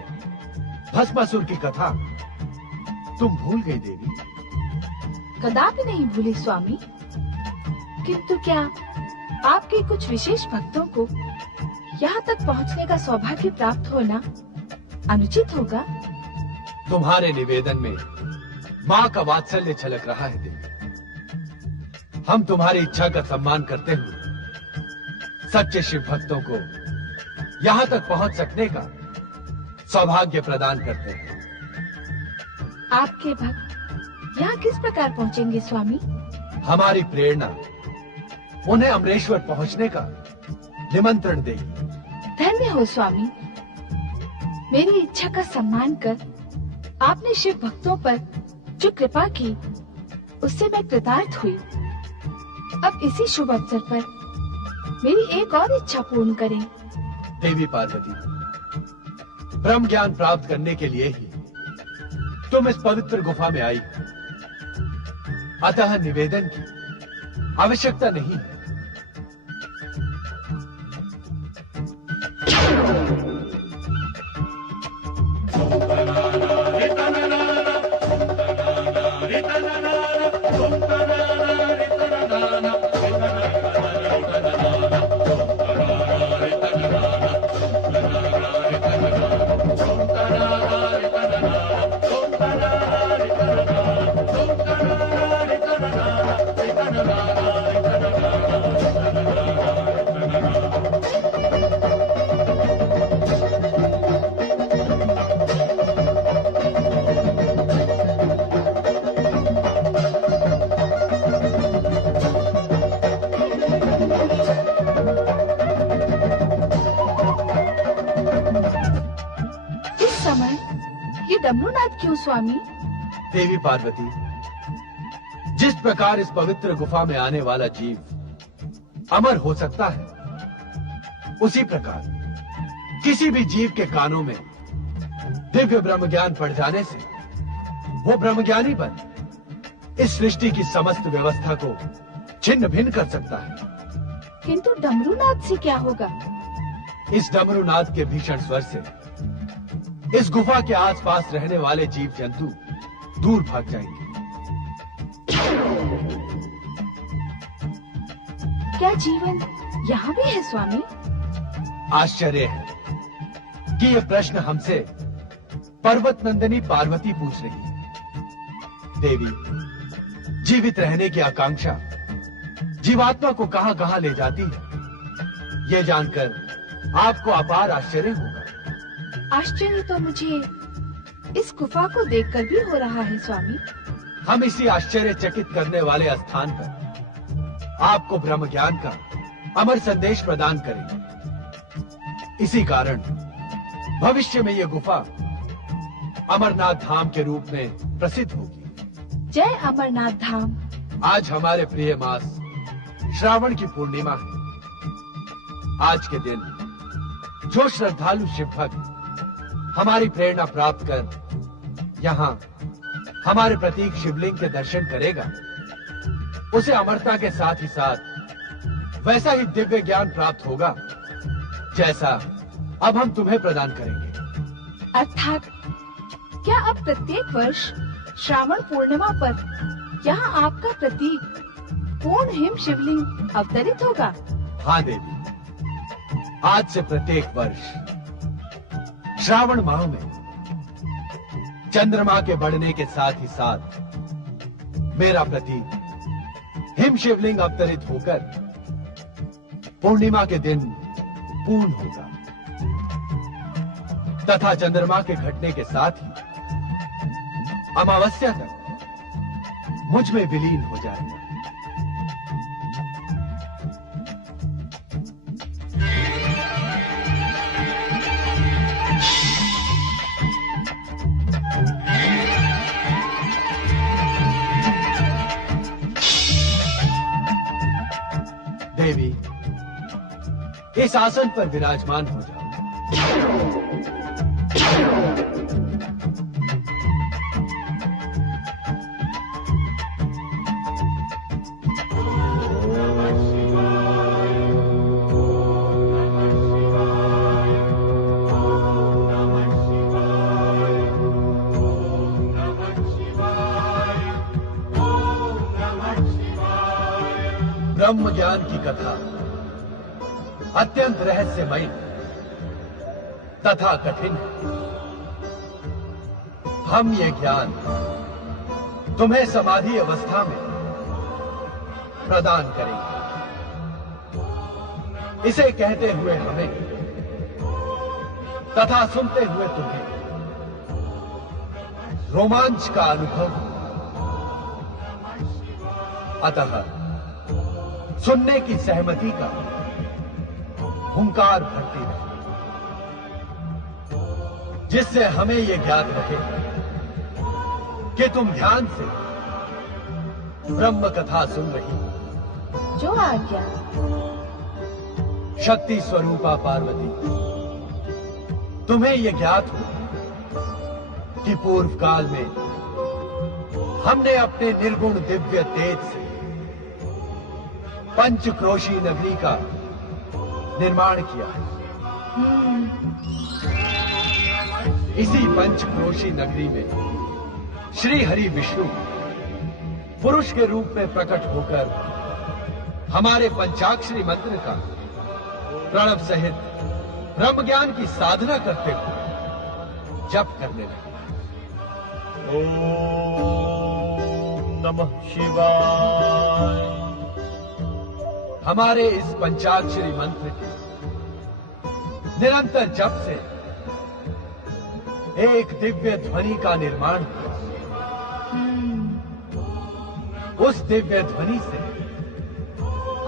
भस्मासुर की कथा तुम भूल गई देवी? कदापि नहीं भूली स्वामी, किंतु क्या आपके कुछ विशेष भक्तों को यहाँ तक पहुँचने का सौभाग्य प्राप्त होना अनुचित होगा? तुम्हारे निवेदन में माँ का वात्सल्य झलक रहा है देवी। हम तुम्हारी इच्छा का सम्मान करते हुए सच्चे शिव भक्तों को यहाँ तक पहुँच सकने का सौभाग्य प्रदान करते हैं। आपके भक्त यहाँ किस प्रकार पहुँचेंगे स्वामी? हमारी प्रेरणा उन्हें अमरेश्वर पहुँचने का निमंत्रण देगी। धन्य हो स्वामी, मेरी इच्छा का सम्मान कर आपने शिव भक्तों पर जो कृपा की उससे मैं कृतार्थ हुई। अब इसी शुभ अवसर पर मेरी एक और इच्छा पूर्ण करें। देवी पार्वती, ब्रह्म ज्ञान प्राप्त करने के लिए ही तुम इस पवित्र गुफा में आई, अतः निवेदन की आवश्यकता नहीं है। डमरूनाथ क्यों स्वामी? देवी पार्वती, जिस प्रकार इस पवित्र गुफा में आने वाला जीव अमर हो सकता है, उसी प्रकार किसी भी जीव के कानों में दिव्य ब्रह्म ज्ञान पड़ जाने से वो ब्रह्मज्ञानी बन इस सृष्टि की समस्त व्यवस्था को छिन्न भिन्न कर सकता है। किंतु डमरूनाथ से क्या होगा? इस डमरूनाथ के भीषण स्वर से इस गुफा के आसपास रहने वाले जीव जंतु दूर भाग जाएंगे। क्या जीवन यहाँ भी है स्वामी? आश्चर्य है कि ये प्रश्न हमसे पर्वत नंदिनी पार्वती पूछ रही है। देवी, जीवित रहने की आकांक्षा जीवात्मा को कहां कहां ले जाती है, ये जानकर आपको अपार आश्चर्य होगा। आश्चर्य तो मुझे इस गुफा को देखकर भी हो रहा है स्वामी। हम इसी आश्चर्यचकित करने वाले स्थान पर आपको ब्रह्म ज्ञान का अमर संदेश प्रदान करेंगे। इसी कारण भविष्य में यह गुफा अमरनाथ धाम के रूप में प्रसिद्ध होगी। जय अमरनाथ धाम। आज हमारे प्रिय मास श्रावण की पूर्णिमा है। आज के दिन जो श्रद्धालु शिव भक्त हमारी प्रेरणा प्राप्त कर यहाँ हमारे प्रतीक शिवलिंग के दर्शन करेगा, उसे अमरता के साथ ही साथ वैसा ही दिव्य ज्ञान प्राप्त होगा जैसा अब हम तुम्हें प्रदान करेंगे। अर्थात क्या अब प्रत्येक वर्ष श्रावण पूर्णिमा पर यहाँ आपका प्रतीक पूर्ण हिम शिवलिंग अवतरित होगा? हाँ देवी, आज से प्रत्येक वर्ष श्रावण माह में चंद्रमा के बढ़ने के साथ ही साथ मेरा प्रतीक हिम शिवलिंग अवतरित होकर पूर्णिमा के दिन पूर्ण होगा तथा चंद्रमा के घटने के साथ ही अमावस्या तक मुझ में विलीन हो जाएगा। देवी, इस आसन पर विराजमान हो जाओ। ब्रह्म ज्ञान की कथा अत्यंत रहस्यमयी तथा कठिन है। हम ये ज्ञान तुम्हें समाधि अवस्था में प्रदान करेंगे। इसे कहते हुए हमें तथा सुनते हुए तुम्हें रोमांच का अनुभव, अतः सुनने की सहमति का हुंकार भरती रहे, जिससे हमें यह ज्ञात रहे कि तुम ध्यान से ब्रह्म कथा सुन रही हो। जो आज्ञा। शक्ति स्वरूपा पार्वती, तुम्हें यह ज्ञात हो कि पूर्व काल में हमने अपने निर्गुण दिव्य तेज से पंचक्रोशी नगरी का निर्माण किया है। इसी पंचक्रोशी नगरी में श्री हरि विष्णु पुरुष के रूप में प्रकट होकर हमारे पंचाक्षरी मंत्र का प्रणव सहित ब्रह्म ज्ञान की साधना करते हुए जप करने लगे। ओम नमः शिवाय। हमारे इस पंचाक्षरी मंत्र के निरंतर जप से एक दिव्य ध्वनि का निर्माण हुआ। उस दिव्य ध्वनि से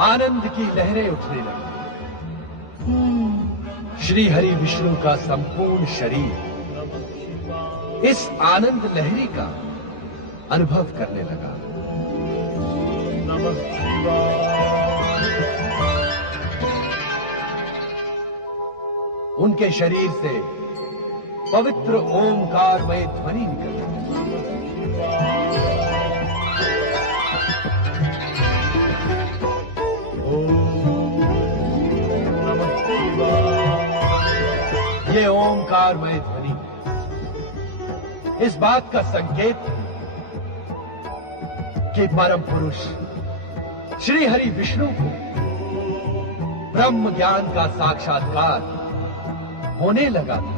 आनंद की लहरें उठने लगी। श्री हरि विष्णु का संपूर्ण शरीर इस आनंद लहरी का अनुभव करने लगा। नमः शिवाय। उनके शरीर से पवित्र ओमकारमय ध्वनि निकल रही। ये ओमकारमय ध्वनि इस बात का संकेत है कि परम पुरुष श्री हरि विष्णु को ब्रह्म ज्ञान का साक्षात्कार होने लगा था।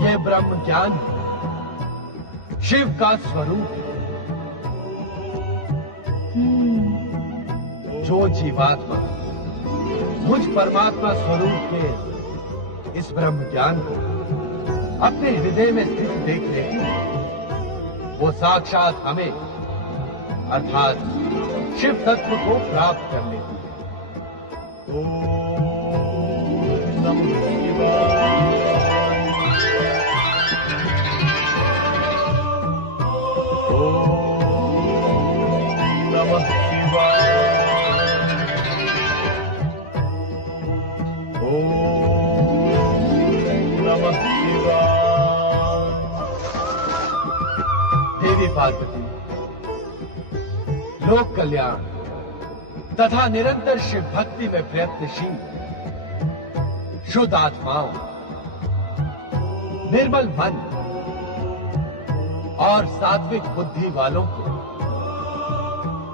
यह ब्रह्म ज्ञान है, शिव का स्वरूप है। जो जीवात्मा मुझ परमात्मा स्वरूप के इस ब्रह्म ज्ञान को अपने हृदय में स्थित देख लेती है, वो साक्षात हमें अर्थात शिव तत्व को प्राप्त कर लेती है। ओम नमः शिवाय। नमः शिवाय। ओम नमः शिवाय। देवी पार्वती लोक कल्याण तथा निरंतर शिव भक्ति में प्रयत्नशील शुद्ध आत्माओं, निर्मल मन और सात्विक बुद्धि वालों को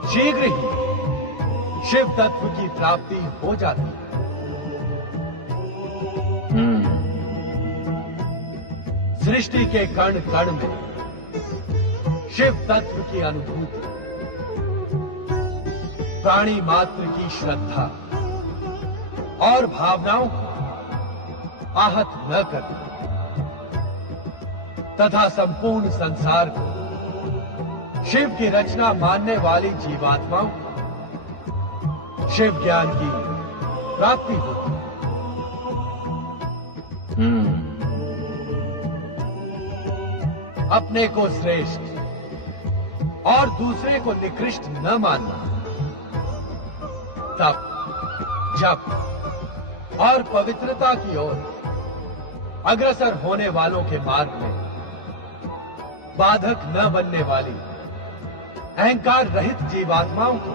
शीघ्र ही शिव तत्व की प्राप्ति हो जाती है। सृष्टि के कण कण में शिव तत्व की अनुभूति, प्राणी मात्र की श्रद्धा और भावनाओं को आहत न करना तथा संपूर्ण संसार को शिव की रचना मानने वाली जीवात्माओं को शिव ज्ञान की प्राप्ति होती है। अपने को श्रेष्ठ और दूसरे को निकृष्ट न मानना, तप, जप और पवित्रता की ओर अग्रसर होने वालों के मार्ग में बाधक न बनने वाली अहंकार रहित जीवात्माओं को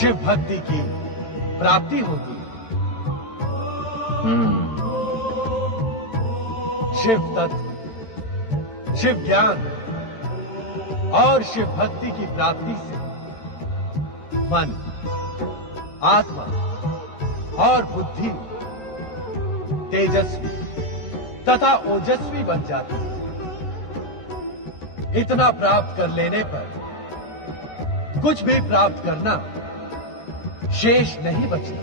शिव भक्ति की प्राप्ति होती है। शिव तत्व, शिव ज्ञान और शिव भक्ति की प्राप्ति से मन, आत्मा और बुद्धि तेजस्वी तथा ओजस्वी बन जाती है। इतना प्राप्त कर लेने पर कुछ भी प्राप्त करना शेष नहीं बचता।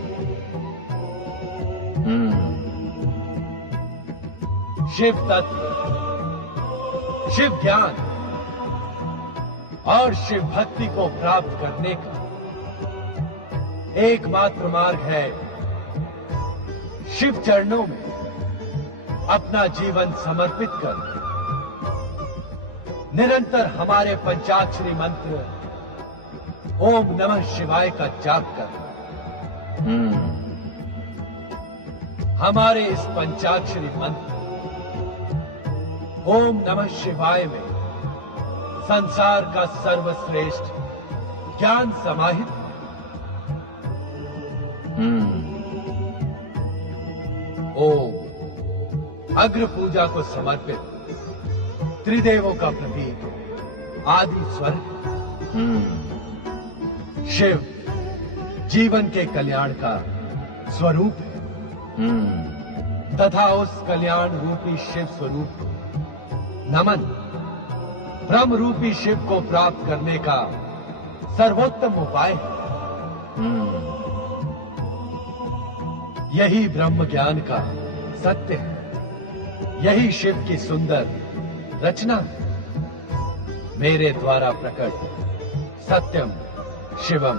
शिव तत्व, शिव ज्ञान और शिव भक्ति को प्राप्त करने का एकमात्र मार्ग है शिव चरणों में अपना जीवन समर्पित कर निरंतर हमारे पंचाक्षरी मंत्र ओम नमः शिवाय का जाप कर। हमारे इस पंचाक्षरी मंत्र ओम नमः शिवाय में संसार का सर्वश्रेष्ठ ज्ञान समाहित है। ओम अग्र पूजा को समर्पित त्रिदेवों का प्रतीक आदि स्वर। शिव जीवन के कल्याण का स्वरूप है तथा उस कल्याण रूपी शिव स्वरूप को नमन ब्रह्म रूपी शिव को प्राप्त करने का सर्वोत्तम उपाय है। यही ब्रह्म ज्ञान का सत्य है, यही शिव की सुंदर रचना है। मेरे द्वारा प्रकट सत्यम, शिवम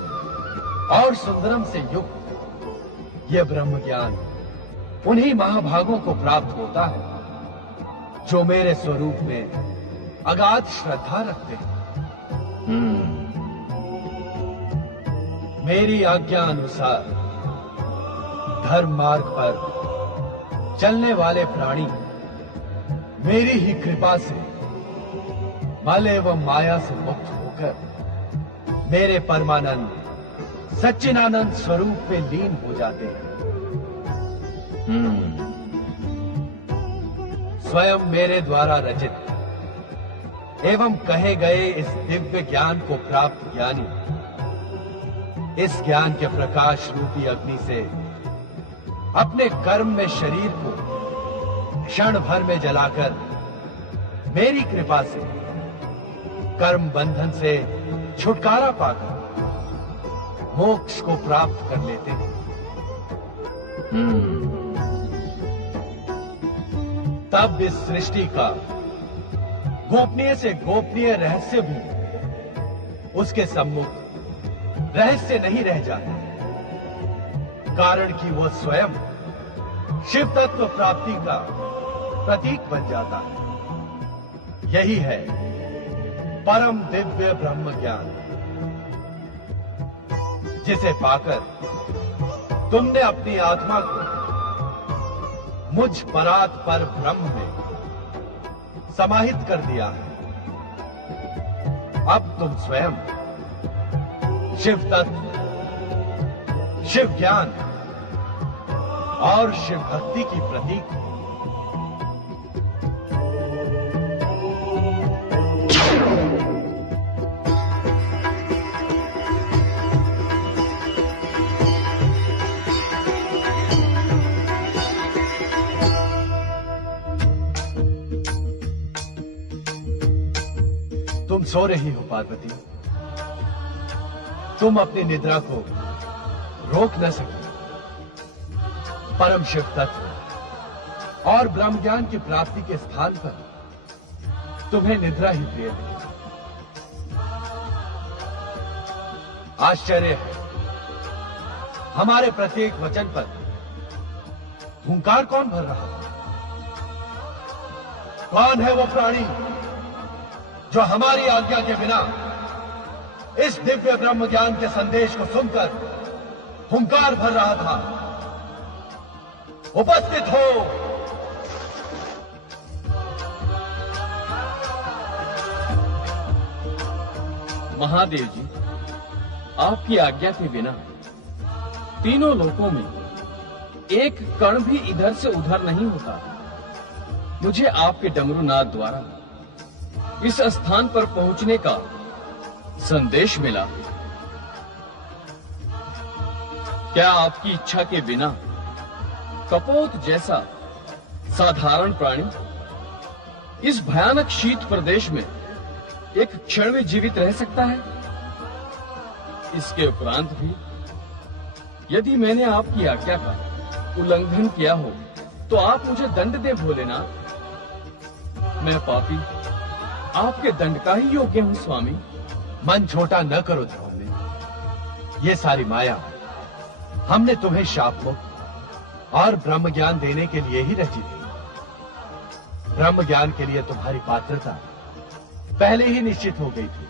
और सुंदरम से युक्त यह ब्रह्म ज्ञान उन्हीं महाभागों को प्राप्त होता है जो मेरे स्वरूप में अगाध श्रद्धा रखते हैं। मेरी आज्ञा अनुसार धर्म मार्ग पर चलने वाले प्राणी मेरी ही कृपा से मल एवं माया से मुक्त होकर मेरे परमानंद सच्चिदानंद स्वरूप में लीन हो जाते हैं। स्वयं मेरे द्वारा रचित एवं कहे गए इस दिव्य ज्ञान को प्राप्त ज्ञानी इस ज्ञान के प्रकाश रूपी अग्नि से अपने कर्म में शरीर को क्षण भर में जलाकर मेरी कृपा से कर्म बंधन से छुटकारा पाकर मोक्ष को प्राप्त कर लेते हैं। तब इस सृष्टि का गोपनीय से गोपनीय रहस्य भी उसके सम्मुख रहस्य नहीं रह जाता, कारण कि वो स्वयं शिव तत्व प्राप्ति का प्रतीक बन जाता है। यही है परम दिव्य ब्रह्म ज्ञान, जिसे पाकर तुमने अपनी आत्मा को मुझ परात पर ब्रह्म में समाहित कर दिया है। अब तुम स्वयं शिव तत्व, शिव ज्ञान और शिव भक्ति की प्रतीक हो। तुम सो रही हो पार्वती, तुम अपनी निद्रा को रोक न सकी। परम शिव तत्व और ब्रह्म ज्ञान की प्राप्ति के स्थान पर तुम्हें निद्रा ही प्रिय मिली। आश्चर्य है, हमारे प्रत्येक वचन पर हुंकार कौन भर रहा था? कौन है वो प्राणी जो हमारी आज्ञा के बिना इस दिव्य ब्रह्म ज्ञान के संदेश को सुनकर हुंकार भर रहा था? उपस्थित हो। महादेव जी, आपकी आज्ञा के बिना तीनों लोकों में एक कण भी इधर से उधर नहीं होता। मुझे आपके डमरूनाद द्वारा इस स्थान पर पहुंचने का संदेश मिला। क्या आपकी इच्छा के बिना कपोत जैसा साधारण प्राणी इस भयानक शीत प्रदेश में एक क्षण में जीवित रह सकता है? इसके उपरांत भी यदि मैंने आपकी आज्ञा का उल्लंघन किया हो तो आप मुझे दंड दे भोलेनाथ। मैं पापी आपके दंड का ही योग्य हूं स्वामी। मन छोटा न करो ध्रुव। ये सारी माया हमने तुम्हें शाप मुक्त और ब्रह्म ज्ञान देने के लिए ही रची थी। ब्रह्म ज्ञान के लिए तुम्हारी पात्रता पहले ही निश्चित हो गई थी।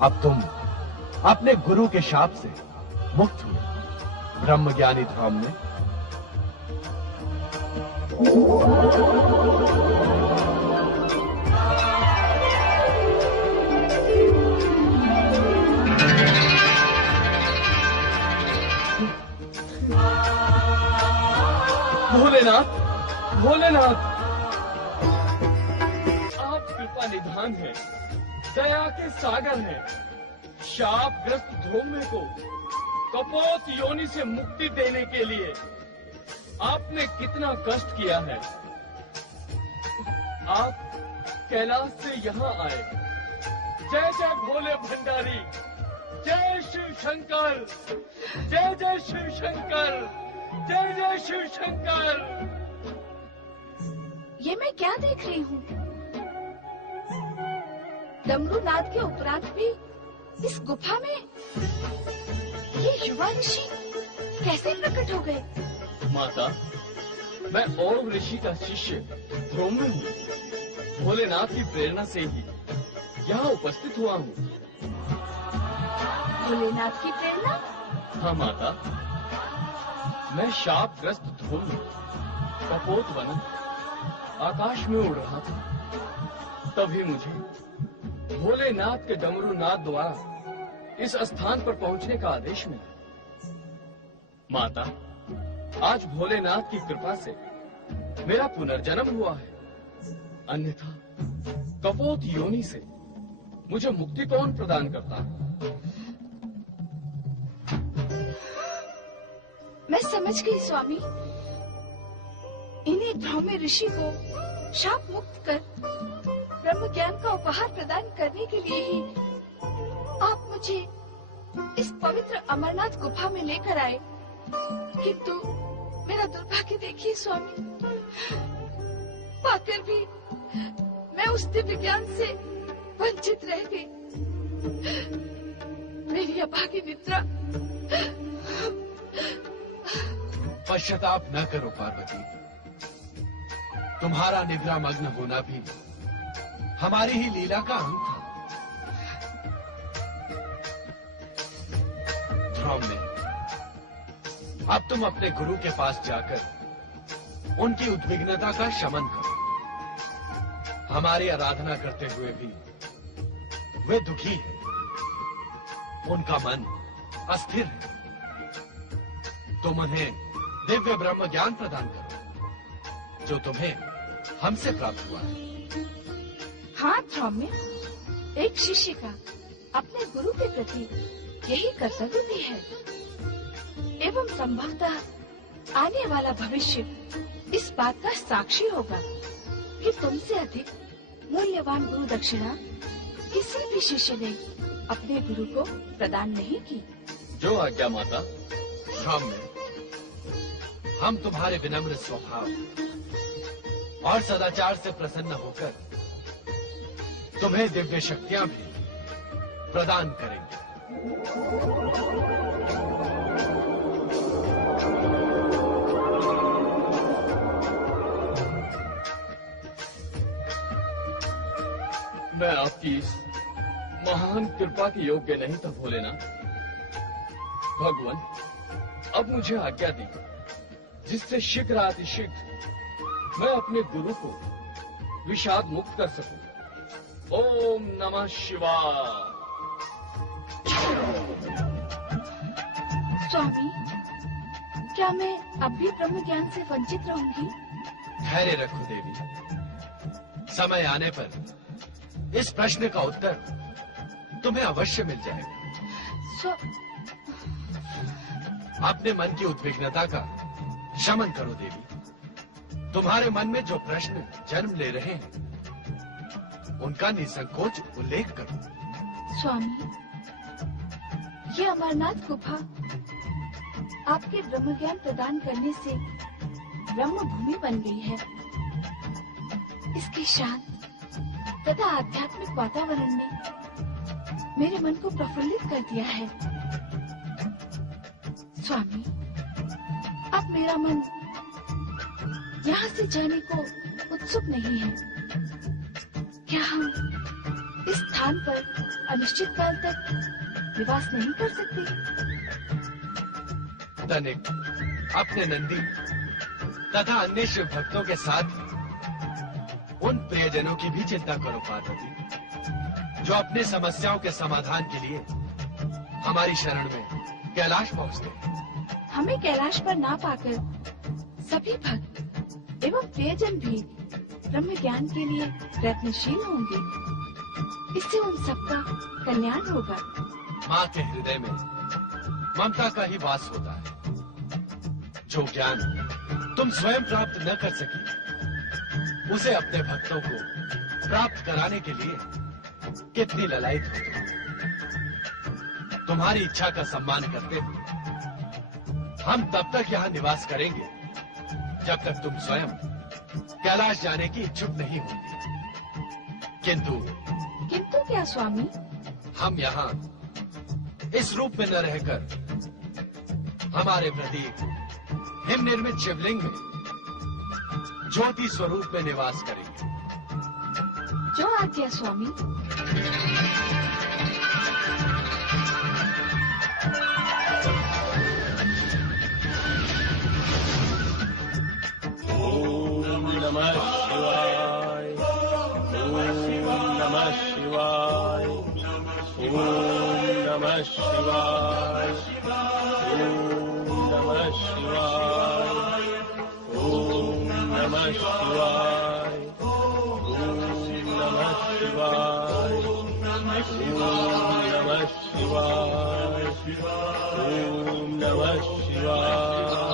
अब तुम अपने गुरु के शाप से मुक्त हुए। ब्रह्म ज्ञानी ध्रुव ने भोलेनाथ, भोलेनाथ, आप कृपा निधान है, दया के सागर हैं। शापग्रस्त ध्रुव को कपोत योनि से मुक्ति देने के लिए आपने कितना कष्ट किया है। आप कैलाश से यहाँ आए। जय जय भोले भंडारी, जय शिव शंकर, जय जय शिव शंकर, जय जय शिव शंकर। ये मैं क्या देख रही हूँ? डमरूनाद के उपरांत भी इस गुफा में ये युवा ऋषि कैसे प्रकट हो गए? माता, मैं और ऋषि का शिष्य ध्रुव में हूँ। भोलेनाथ की प्रेरणा से ही यहाँ उपस्थित हुआ हूँ। भोलेनाथ की प्रेरणा? हाँ माता, मैं शापग्रस्त ध्रुव कपोत वनम आकाश में उड़ रहा था। तभी मुझे भोलेनाथ के डमरूनाद द्वारा इस स्थान पर पहुंचने का आदेश मिला। माता, आज भोलेनाथ की कृपा से मेरा पुनर्जन्म हुआ है। अन्यथा कपोत योनि से मुझे मुक्ति कौन प्रदान करता है? मैं समझ गई स्वामी। इन्हीं ध्रौम्य ऋषि को शाप मुक्त कर ब्रह्म ज्ञान का उपहार प्रदान करने के लिए ही आप मुझे इस पवित्र अमरनाथ गुफा में लेकर आए। किंतु मेरा दुर्भाग्य देखिए स्वामी, पाकर भी मैं उस दिव्य ज्ञान से वंचित रह गई। मेरी अभागी निद्रा। पश्चाताप न करो पार्वती, तुम्हारा निद्रा मग्न होना भी हमारी ही लीला का अंग था। ध्रौम्य, अब तुम अपने गुरु के पास जाकर उनकी उद्विग्नता का शमन करो। हमारी आराधना करते हुए भी वे दुखी हैं, उनका मन अस्थिर है। तुम उन्हें दिव्य ब्रह्म ज्ञान प्रदान करो जो तुम्हें हमसे प्राप्त हुआ है। हाँ ध्रौम्य, एक शिष्य का अपने गुरु के प्रति यही कर्तव्य भी है, एवं संभवतः आने वाला भविष्य इस बात का साक्षी होगा कि तुमसे अधिक मूल्यवान गुरु दक्षिणा किसी भी शिष्य ने अपने गुरु को प्रदान नहीं की। जो आज्ञा माता। ध्रौम्य, हम तुम्हारे विनम्र स्वभाव और सदाचार से प्रसन्न होकर तुम्हें दिव्य शक्तियां भी प्रदान करेंगे। मैं आपकी इस महान कृपा के योग्य नहीं था भोलेनाथ। भगवान, अब मुझे आज्ञा दी जिससे शीघ्र अतिशीघ्र मैं अपने गुरु को विषाद मुक्त कर सकूं। ओम नमः शिवाय। स्वामी, क्या मैं अब भी ब्रह्म ज्ञान से वंचित रहूंगी? धैर्य रखो देवी, समय आने पर इस प्रश्न का उत्तर तुम्हें अवश्य मिल जाएगा। अपने मन की उद्विग्नता का शमन करो देवी। तुम्हारे मन में जो प्रश्न जन्म ले रहे हैं उनका निसंकोच उल्लेख करो। स्वामी, ये अमरनाथ गुफा आपके ब्रह्म ज्ञान प्रदान करने से ब्रह्म भूमि बन गई है। इसके शांत तथा आध्यात्मिक वातावरण ने मेरे मन को प्रफुल्लित कर दिया है। स्वामी, अब मेरा मन यहाँ से जाने को उत्सुक नहीं है। क्या हम इस स्थान पर अनिश्चित काल तक निवास नहीं कर सकते? तनिक अपने नंदी तथा अन्य शिव भक्तों के साथ उन प्रियजनों की भी चिंता करो पार्वती, जो अपने समस्याओं के समाधान के लिए हमारी शरण में कैलाश पहुंचते हैं। हमें कैलाश पर ना पाकर सभी भक्त एवं प्रियजन भी ब्रह्म ज्ञान के लिए प्रयत्नशील होंगे। इससे उन सबका कल्याण होगा। माँ के हृदय में ममता का ही वास होता है। जो ज्ञान तुम स्वयं प्राप्त न कर सकी, उसे अपने भक्तों को प्राप्त कराने के लिए कितनी ललायत हो तुम। तुम्हारी इच्छा का सम्मान करते हुए हम तब तक यहाँ निवास करेंगे जब तक तुम स्वयं कैलाश जाने की इच्छुक नहीं होंगी। किंतु क्या स्वामी? हम यहाँ इस रूप में न रहकर हमारे प्रतीक हिम निर्मित शिवलिंग में ज्योति स्वरूप में निवास करेंगे। जो आज्ञा स्वामी। ओम नमः शिवाय। ओम नमः शिवाय। ओम नमः शिवाय। ओम नमः शिवाय। ओम नमः शिवाय। ओम नमः शिवाय। ओम नमः शिवाय। ओम नमः शिवाय।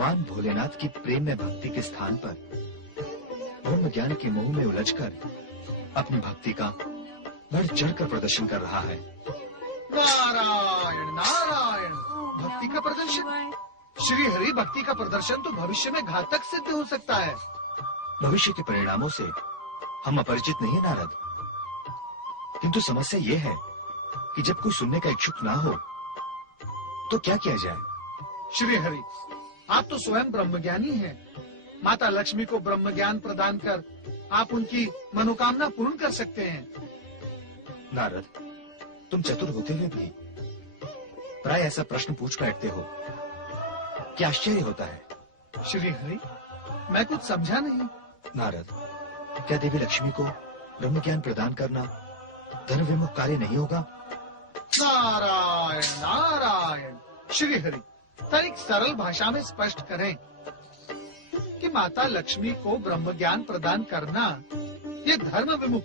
भगवान भोलेनाथ की प्रेम में भक्ति के स्थान पर ब्रह्म ज्ञान के मोह में उलझकर अपनी भक्ति का बढ़ चढ़कर प्रदर्शन कर रहा है। नारायण नारायण, भक्ति का प्रदर्शन? श्री हरि, भक्ति का प्रदर्शन तो भविष्य में घातक सिद्ध हो सकता है। भविष्य के परिणामों से हम अपरिचित नहीं है नारद, किंतु समस्या ये है कि जब कोई सुनने का इच्छुक ना हो तो क्या किया जाए? श्री हरि, आप तो स्वयं ब्रह्मज्ञानी हैं। माता लक्ष्मी को ब्रह्म ज्ञान प्रदान कर आप उनकी मनोकामना पूर्ण कर सकते हैं। नारद, तुम चतुर होते हुए भी प्राय ऐसा प्रश्न पूछ बैठते हो, क्या आश्चर्य होता है? श्री हरि, मैं कुछ समझा नहीं। नारद, क्या देवी लक्ष्मी को ब्रह्म ज्ञान प्रदान करना धर्म विमुख कार्य नहीं होगा? नारायण नारायण, श्री हरि, तनिक सरल भाषा में स्पष्ट करें कि माता लक्ष्मी को ब्रह्म ज्ञान प्रदान करना ये धर्म विमुख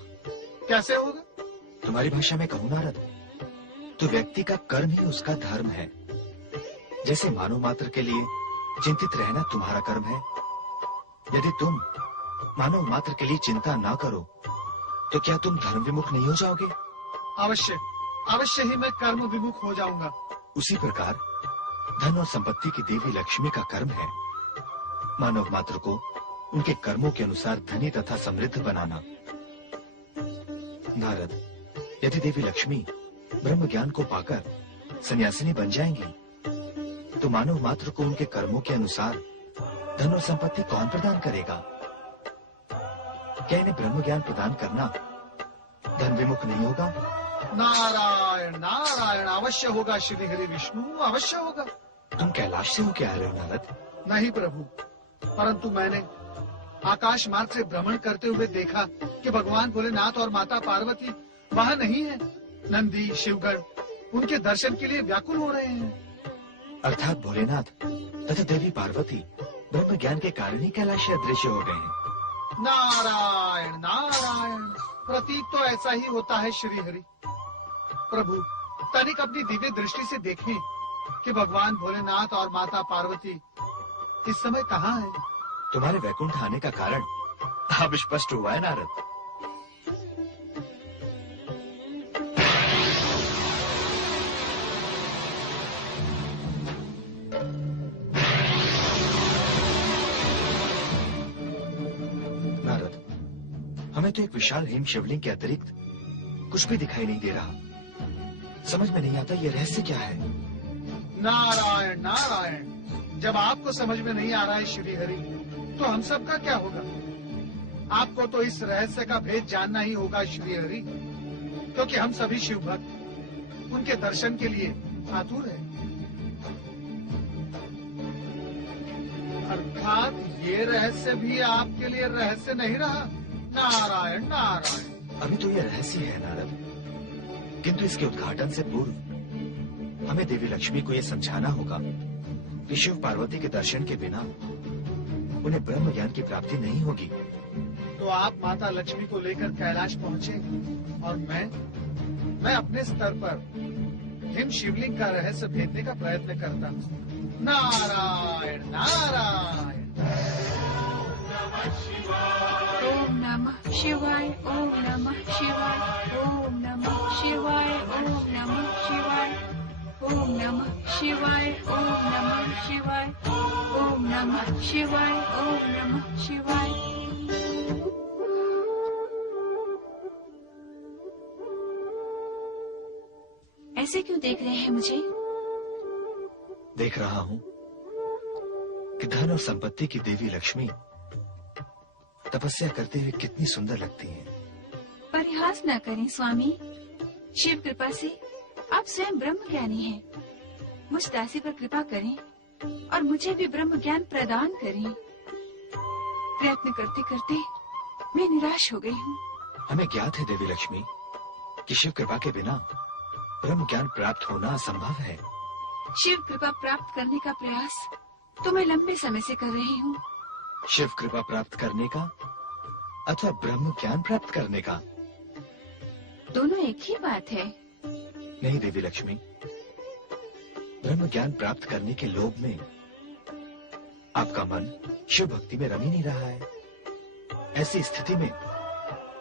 कैसे होगा? तुम्हारी भाषा में कहूँ नारद, तो व्यक्ति का कर्म ही उसका धर्म है। जैसे मानव मात्र के लिए चिंतित रहना तुम्हारा कर्म है, यदि तुम मानव मात्र के लिए चिंता ना करो तो क्या तुम धर्म विमुख नहीं हो जाओगे? अवश्य अवश्य ही मैं कर्म विमुख हो जाऊंगा। उसी प्रकार धन और संपत्ति की देवी लक्ष्मी का कर्म है मानव मात्र को उनके कर्मों के अनुसार धनी तथा समृद्ध बनाना। नारद, यदि देवी लक्ष्मी ब्रह्म ज्ञान को पाकर सन्यासिनी बन जाएंगी तो मानव मात्र को उनके कर्मों के अनुसार धन और संपत्ति कौन प्रदान करेगा? क्या इन्हें ब्रह्म ज्ञान प्रदान करना धन विमुख नहीं होगा? नारायण नारायण, अवश्य होगा श्री हरि विष्णु, अवश्य होगा। तुम कैलाश से होके आ रहे हो नारद? नहीं प्रभु, परंतु मैंने आकाश मार्ग से भ्रमण करते हुए देखा कि भगवान भोलेनाथ और माता पार्वती वहाँ नहीं है। नंदी, शिवगढ़ उनके दर्शन के लिए व्याकुल हो रहे हैं। अर्थात भोलेनाथ तथा देवी पार्वती ब्रह्म ज्ञान के कारण ही कैलाश से अदृश्य हो गए हैं। नारायण नारायण, प्रतीक तो ऐसा ही होता है श्री हरि। प्रभु, तनिक अपनी दिव्य दृष्टि से देखें कि भगवान भोलेनाथ और माता पार्वती इस समय कहाँ हैं? तुम्हारे वैकुंठ आने का कारण अब स्पष्ट हुआ है नारद। नारद, हमें तो एक विशाल हिम शिवलिंग के अतिरिक्त कुछ भी दिखाई नहीं दे रहा। समझ में नहीं आता ये रहस्य क्या है? नारायण नारायण, जब आपको समझ में नहीं आ रहा है श्री हरि, तो हम सब का क्या होगा? आपको तो इस रहस्य का भेद जानना ही होगा श्री हरि, क्योंकि हम सभी शिव भक्त उनके दर्शन के लिए आतुर हैं। अर्थात ये रहस्य भी आपके लिए रहस्य नहीं रहा। नारायण नारायण, अभी तो ये रहस्य है नारद, किंतु इसके उद्घाटन से पूर्व हमें देवी लक्ष्मी को यह समझाना होगा कि शिव पार्वती के दर्शन के बिना उन्हें ब्रह्म ज्ञान की प्राप्ति नहीं होगी। तो आप माता लक्ष्मी को लेकर कैलाश पहुँचे और मैं अपने स्तर पर हिम शिवलिंग का रहस्य भेदने का प्रयत्न करता हूँ। नारायण नारायण। ओम नमः शिवाय, ओम नमः शिवाय, ओम नमः शिवाय, ओम नमः शिवाय, ओम नमः शिवाय, ओम नमः शिवाय, ओम नमः शिवाय, ओम नमः शिवाय। ऐसे क्यों देख रहे हैं मुझे? देख रहा हूँ कि धन और संपत्ति की देवी लक्ष्मी तपस्या करते हुए कितनी सुंदर लगती हैं। परिहास न करें स्वामी, शिव कृपा से आप स्वयं ब्रह्म ज्ञानी हैं। मुझ दासी पर कृपा करें और मुझे भी ब्रह्म ज्ञान प्रदान करें। प्रयत्न करते करते मैं निराश हो गई हूँ। हमें ज्ञात है देवी लक्ष्मी कि शिव कृपा के बिना ब्रह्म ज्ञान प्राप्त होना असंभव है। शिव कृपा प्राप्त करने का प्रयास तो मैं लंबे समय से कर रही हूँ। शिव कृपा प्राप्त करने का अथवा ब्रह्म ज्ञान प्राप्त करने का दोनों एक ही बात है। नहीं देवी लक्ष्मी, ब्रह्म ज्ञान प्राप्त करने के लोभ में आपका मन शिव भक्ति में रम ही नहीं रहा है। ऐसी स्थिति में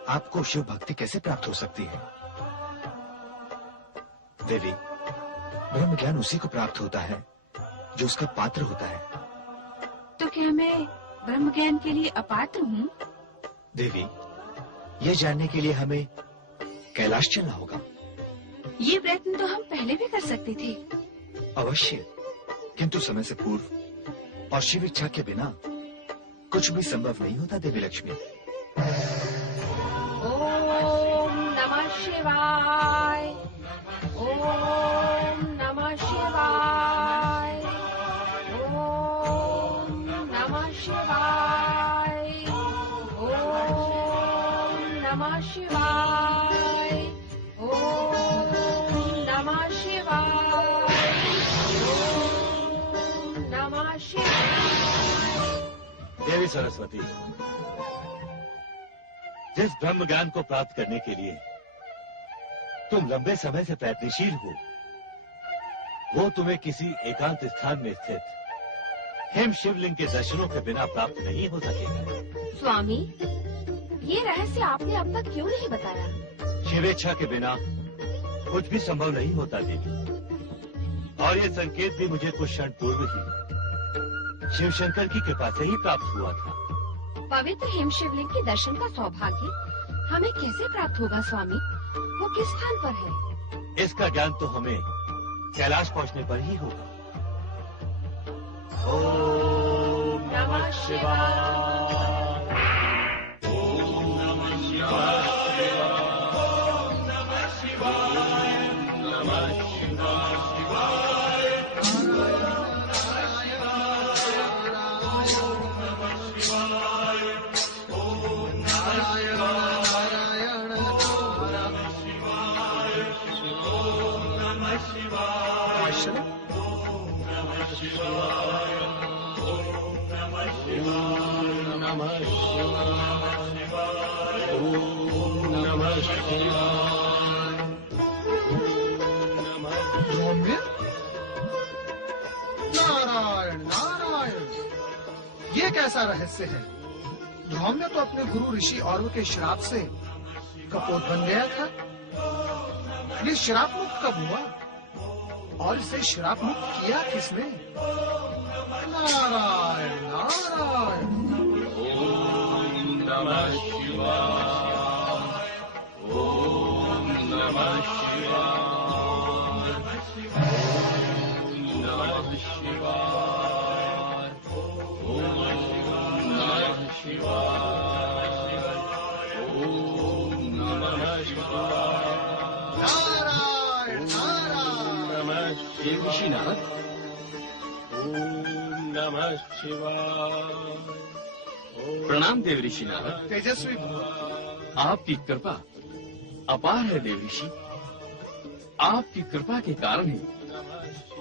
आपको शिव भक्ति कैसे प्राप्त हो सकती है? देवी, ब्रह्म ज्ञान उसी को प्राप्त होता है जो उसका पात्र होता है। तो क्या मैं ब्रह्म ज्ञान के लिए अपात्र हूँ? देवी, यह जानने के लिए हमें कैलाश चलना होगा। ये प्रयत्न तो हम पहले भी कर सकते थे। अवश्य, किंतु समय से पूर्व और शिव इच्छा के बिना कुछ भी संभव नहीं होता देवी लक्ष्मी। ओम नमः शिवाय। ओम नमः शिवाय। ओम नमः शिवाय। ओम नमः शिवाय। ओम नमः शिवाय। ओम नमः शिवाय। देवी सरस्वती, जिस ब्रह्म ज्ञान को प्राप्त करने के लिए तुम लंबे समय से प्रयत्नशील हो, वो तुम्हें किसी एकांत स्थान में स्थित हेम शिवलिंग के दर्शनों के बिना प्राप्त नहीं हो सकेगा। स्वामी, ये रहस्य आपने अब तक क्यों नहीं बताया? शिवेच्छा के बिना कुछ भी संभव नहीं होता देवी, और ये संकेत भी मुझे कुछ क्षण पूर्व ही शिव शंकर की कृपा से ही प्राप्त हुआ था। पवित्र हेम शिवलिंग के दर्शन का सौभाग्य हमें कैसे प्राप्त होगा स्वामी? वो किस स्थान पर है? इसका ज्ञान तो हमें कैलाश पहुंचने पर ही होगा। ओम नमः शिवाय। ओम नमः शिवाय। ओम नमः शिवाय। नमः शिवाय। धौम्य, नारायण नारायण, ये कैसा रहस्य है? धौम्य तो अपने गुरु ऋषि औरव के श्राप से कपोत बन गया था। ये श्राप मुक्त कब हुआ और इसे श्राप मुक्त किया किसने? नारायण नारायण। ओम नमः शिवाय। ओम नमः शिवाय। ओम नमः शिवाय। ओम नमः शिवाय। ओम नमः शिवाय। नारायण नारायण। देव ऋषि नारद, ओम नमः शिवाय। प्रणाम देव ऋषि नारद। तेजस्वी भव। आपकी कृपा अपार है देव ऋषि। आपकी कृपा के कारण ही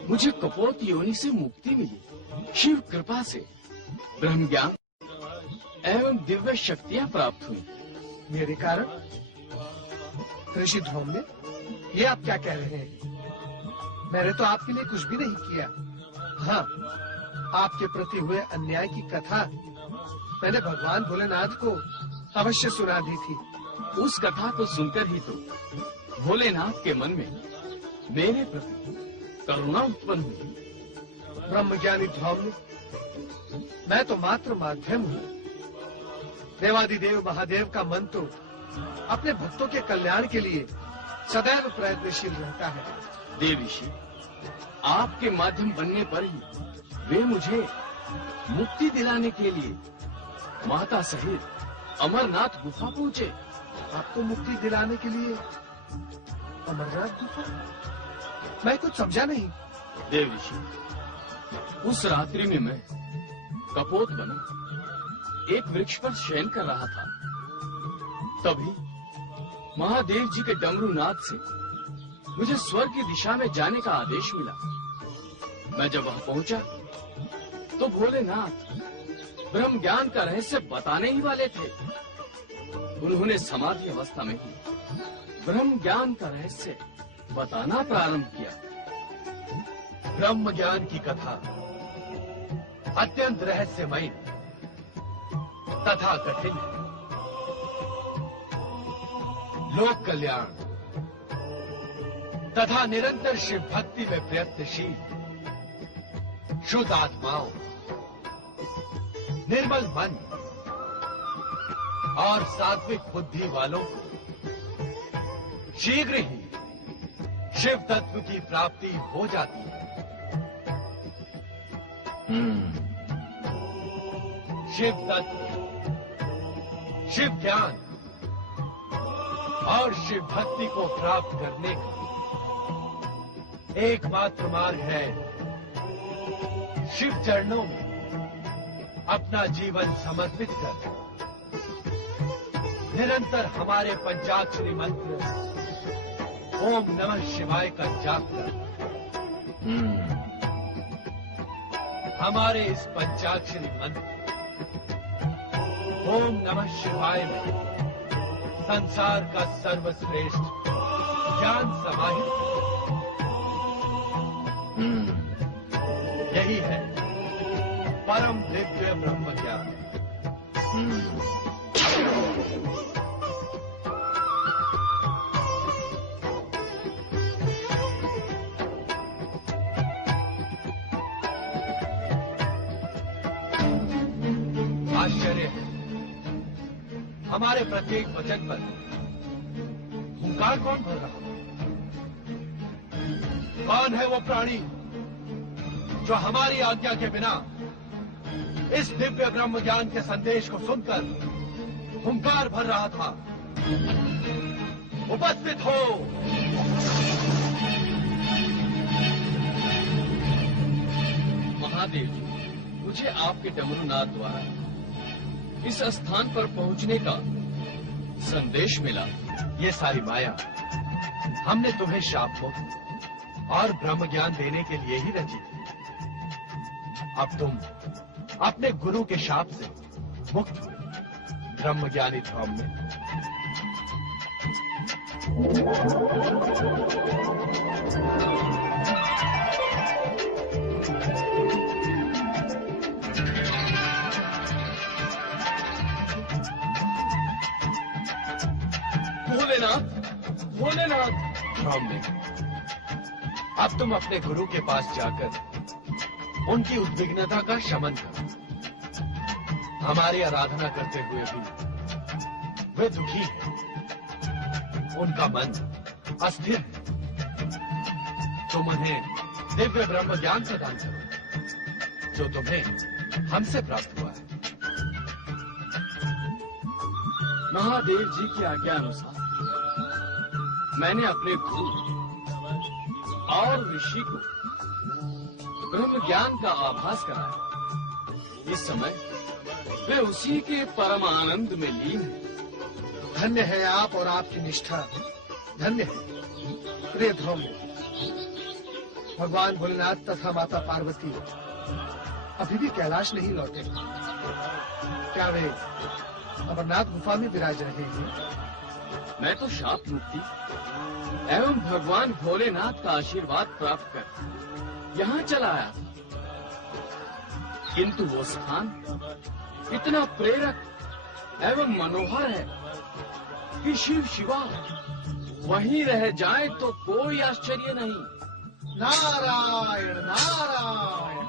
मुझे कपोत योनि से मुक्ति मिली। शिव कृपा से ब्रह्म ज्ञान एवं दिव्य शक्तियां प्राप्त हुई। मेरे कारण? ऋषि धौम्य, ये आप क्या कह रहे हैं? मैंने तो आपके लिए कुछ भी नहीं किया। हाँ, आपके प्रति हुए अन्याय की कथा मैंने भगवान भोलेनाथ को अवश्य सुना दी थी। उस कथा को सुनकर ही तो भोलेनाथ के मन में मेरे प्रति करुणा उत्पन्न हुई। ब्रह्मज्ञानी धौम्य, मैं तो मात्र माध्यम हूँ। देवादिदेव महादेव का मन तो अपने भक्तों के कल्याण के लिए सदैव प्रयत्नशील रहता है। देव ऋषि, आपके माध्यम बनने पर ही वे मुझे मुक्ति दिलाने के लिए माता सहित अमरनाथ गुफा पहुँचे। आपको मुक्ति दिलाने के लिए अमरनाथ गुफा? मैं कुछ समझा नहीं। देव ऋषि, उस रात्रि में मैं कपोत बना एक वृक्ष पर शयन कर रहा था। तभी महादेव जी के डमरू नाद से मुझे स्वर्ग की दिशा में जाने का आदेश मिला। मैं जब वहां पहुंचा तो भोलेनाथ ब्रह्म ज्ञान का रहस्य बताने ही वाले थे। उन्होंने समाधि अवस्था में ही ब्रह्म ज्ञान का रहस्य बताना प्रारंभ किया। ब्रह्म ज्ञान की कथा अत्यंत रहस्यमय तथा कठिन है। लोक कल्याण तथा निरंतर शिव भक्ति में प्रयत्नशील शुद्ध आत्माओं, निर्मल मन और सात्विक बुद्धि वालों को शीघ्र ही शिव तत्व की प्राप्ति हो जाती है। शिव तत्व, शिव ज्ञान और शिव भक्ति को प्राप्त करने का एकमात्र मार्ग है शिव चरणों में अपना जीवन समर्पित कर निरंतर हमारे पंचाक्षरी मंत्र ओम नमः शिवाय का जाप कर। हमारे इस पंचाक्षरी मंत्र ओम नमः शिवाय में संसार का सर्वश्रेष्ठ ज्ञान समाहित यही है परम दिव्य ब्रह्म ज्ञान। आश्चर्य है, हमारे प्रत्येक वचन पर हुंकार कौन भर रहा? कौन है वो प्राणी जो हमारी आज्ञा के बिना इस दिव्य ब्रह्म ज्ञान के संदेश को सुनकर हुंकार भर रहा था? उपस्थित हो। महादेव जी, मुझे आपके डमरूनाद द्वारा इस स्थान पर पहुंचने का संदेश मिला। ये सारी माया हमने तुम्हें शाप को और ब्रह्म ज्ञान देने के लिए ही रची थी। अब तुम अपने गुरु के शाप से मुक्त हुए ब्रह्म ज्ञानी ध्रुव में। भोलेनाथ, भोलेनाथ। ध्रुव में अब तुम अपने गुरु के पास जाकर उनकी उद्विग्नता का शमन करो। हमारी आराधना करते हुए भी वे दुखी हैं, उनका मन अस्थिर है। तुम उन्हें दिव्य ब्रह्म ज्ञान प्रदान करो जो तुम्हें हमसे प्राप्त हुआ है। महादेव जी की आज्ञा अनुसार मैंने अपने गुरु और ऋषि को ब्रह्म ज्ञान का आभास कराया। इस समय वे उसी के परम आनंद में लीन हैं। धन्य है आप और आपकी निष्ठा, धन्य है प्रिय ध्रुव। भगवान भोलेनाथ तथा माता पार्वती अभी भी कैलाश नहीं लौटे। क्या वे अमरनाथ गुफा में विराज रहे हैं? मैं तो शाप मुक्ति एवं भगवान भोलेनाथ का आशीर्वाद प्राप्त कर यहाँ चला आया था, किंतु वो स्थान इतना प्रेरक एवं मनोहर है कि शिव शिवा वहीं रह जाए तो कोई आश्चर्य नहीं। नारायण नारायण।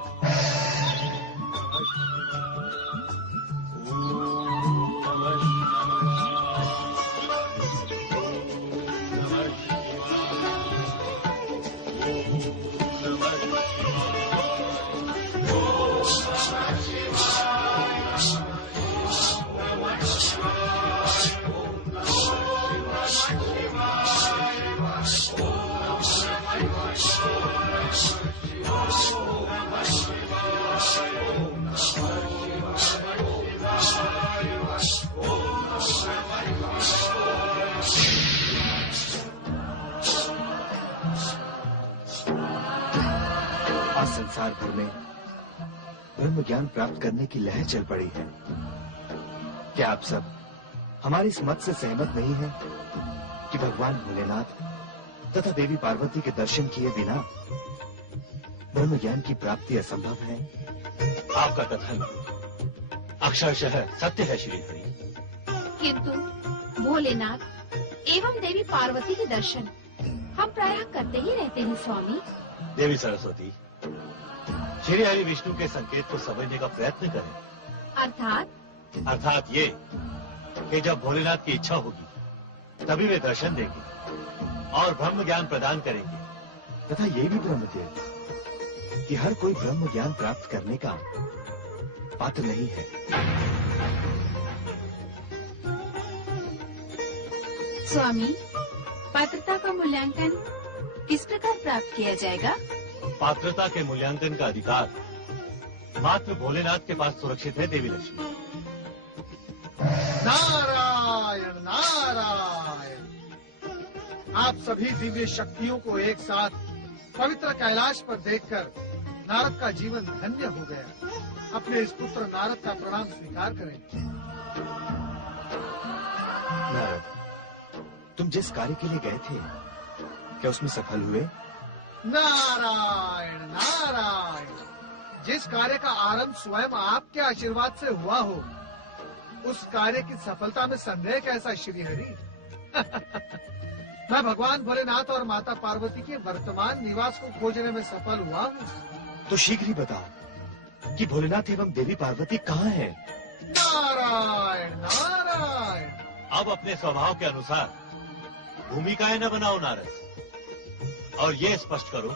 संसार भर में ब्रह्म ज्ञान प्राप्त करने की लहर चल पड़ी है। क्या आप सब हमारी इस मत से सहमत नहीं हैं कि भगवान भोलेनाथ तथा देवी पार्वती के दर्शन किए बिना ब्रह्म ज्ञान की प्राप्ति असंभव है? आपका कथन अक्षरशः सत्य है श्री हरि। किंतु भोलेनाथ एवं देवी पार्वती के दर्शन हम प्रायः करते ही रहते हैं स्वामी। देवी सरस्वती, श्री हरि विष्णु के संकेत को समझने का प्रयत्न करें। अर्थात ये कि जब भोलेनाथ की इच्छा होगी तभी वे दर्शन देंगे और ब्रह्म ज्ञान प्रदान करेंगे। तथा ये भी ब्रह्मदेव कि हर कोई ब्रह्म ज्ञान प्राप्त करने का पात्र नहीं है। स्वामी, पात्रता का मूल्यांकन किस प्रकार प्राप्त किया जाएगा? पात्रता के मूल्यांकन का अधिकार मात्र भोलेनाथ के पास सुरक्षित है देवी लक्ष्मी। नारायण नारायण। आप सभी दिव्य शक्तियों को एक साथ पवित्र कैलाश पर देखकर नारद का जीवन धन्य हो गया। अपने इस पुत्र नारद का प्रणाम स्वीकार करें। नारद, तुम जिस कार्य के लिए गए थे क्या उसमें सफल हुए? नारायण नारायण। जिस कार्य का आरंभ स्वयं आपके आशीर्वाद से हुआ हो, उस कार्य की सफलता में संदेह कैसा श्री हरि? मैं भगवान भोलेनाथ और माता पार्वती के वर्तमान निवास को खोजने में सफल हुआ हूँ। तो शीघ्र ही बताओ कि भोलेनाथ एवं देवी पार्वती कहाँ हैं? नारायण नारायण। अब अपने स्वभाव के अनुसार भूमिकाएं न बनाओ नारद, और ये स्पष्ट करो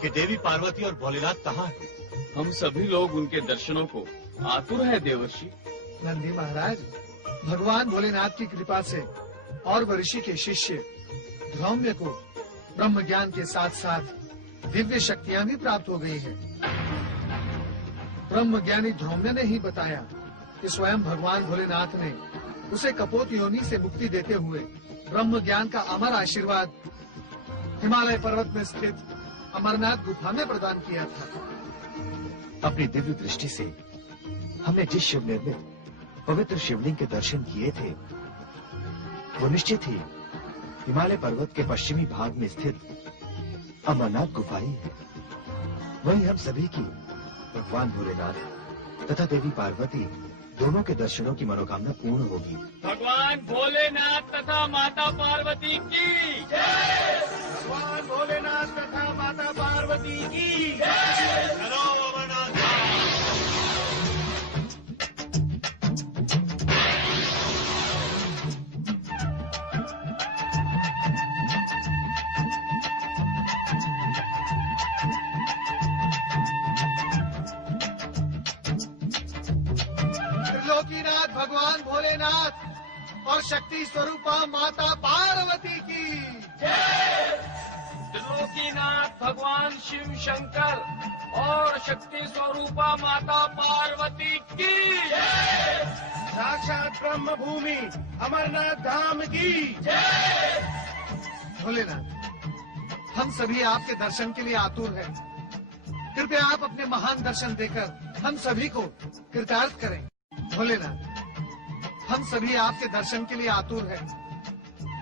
कि देवी पार्वती और भोलेनाथ कहाँ हैं? हम सभी लोग उनके दर्शनों को आतुर है देवर्षि। नंदी महाराज, भगवान भोलेनाथ की कृपा से और ऋषि के शिष्य धौम्य को ब्रह्म ज्ञान के साथ साथ दिव्य शक्तियां भी प्राप्त हो गई हैं। ब्रह्म ज्ञानी धौम्य ने ही बताया कि स्वयं भगवान भोलेनाथ ने उसे कपोत योनि से मुक्ति देते हुए ब्रह्म ज्ञान का अमर आशीर्वाद हिमालय पर्वत में स्थित अमरनाथ गुफा में प्रदान किया था। अपनी दिव्य दृष्टि से हमने जिस शिव निर्मित पवित्र शिवलिंग के दर्शन किए थे, वो निश्चित ही हिमालय पर्वत के पश्चिमी भाग में स्थित अमरनाथ गुफा ही है। वहीं हम सभी की भगवान भोलेनाथ तथा देवी पार्वती दोनों के दर्शनों की मनोकामना पूर्ण होगी। भगवान भोलेनाथ तथा माता पार्वती की जय। भगवान भोलेनाथ तथा माता पार्वती की जय। चलो अमरनाथ। त्रिलोकीनाथ भगवान भोलेनाथ और शक्ति स्वरूपा माता पार्वती की जय। त्रिलोकीनाथ भगवान शिव शंकर और शक्ति स्वरूपा माता पार्वती की जय। साक्षात ब्रह्म भूमि अमरनाथ धाम की जय। भोलेनाथ, हम सभी आपके दर्शन के लिए आतुर हैं। कृपया आप अपने महान दर्शन देकर हम सभी को कृतार्थ करें। भोलेनाथ, हम सभी आपके दर्शन के लिए आतुर हैं।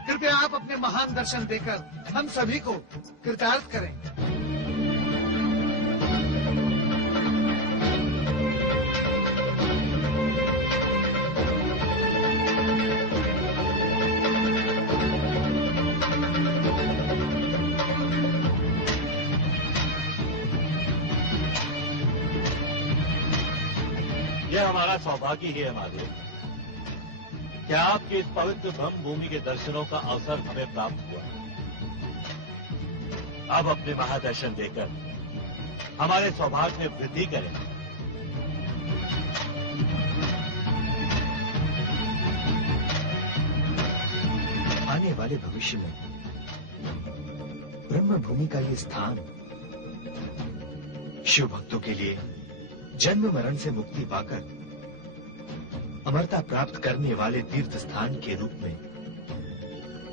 कृपया आप अपने महान दर्शन देकर हम सभी को कृतार्थ करें। यह हमारा सौभाग्य ही है महादेव, क्या आपके इस पवित्र ब्रह्म भूमि के दर्शनों का अवसर हमें प्राप्त हुआ। अब अपने महादर्शन देकर हमारे सौभाग्य में वृद्धि करें। आने वाले भविष्य में ब्रह्म भूमि का ये स्थान शिव भक्तों के लिए जन्म मरण से मुक्ति पाकर अमरता प्राप्त करने वाले तीर्थ स्थान के रूप में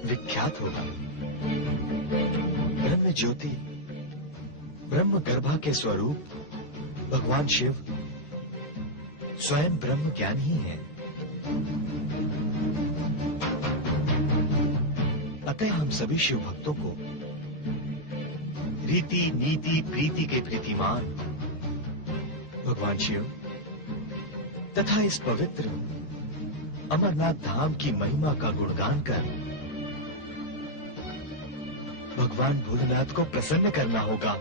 विख्यात होगा। ब्रह्म ज्योति, ब्रह्म गर्भा के स्वरूप भगवान शिव स्वयं ब्रह्म ज्ञान ही है। अतः हम सभी शिव भक्तों को रीति नीति प्रीति के प्रीतिमान भगवान शिव तथा इस पवित्र अमरनाथ धाम की महिमा का गुणगान कर भगवान भोलेनाथ को प्रसन्न करना होगा।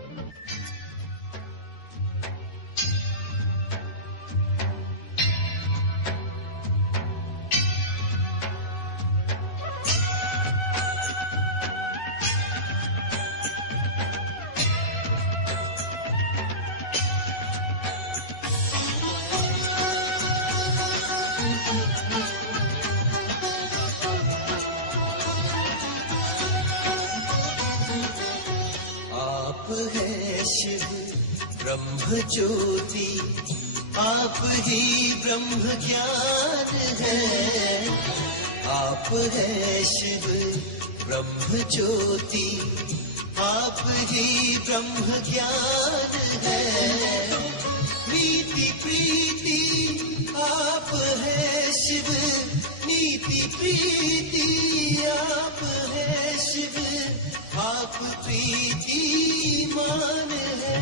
ज्योति आप ही ब्रह्म ज्ञान है, आप है शिव ब्रह्म ज्योति आप ही ब्रह्म ज्ञान है। नीति प्रीति आप है शिव, नीति प्रीति आप है शिव, आप प्रीति मान है।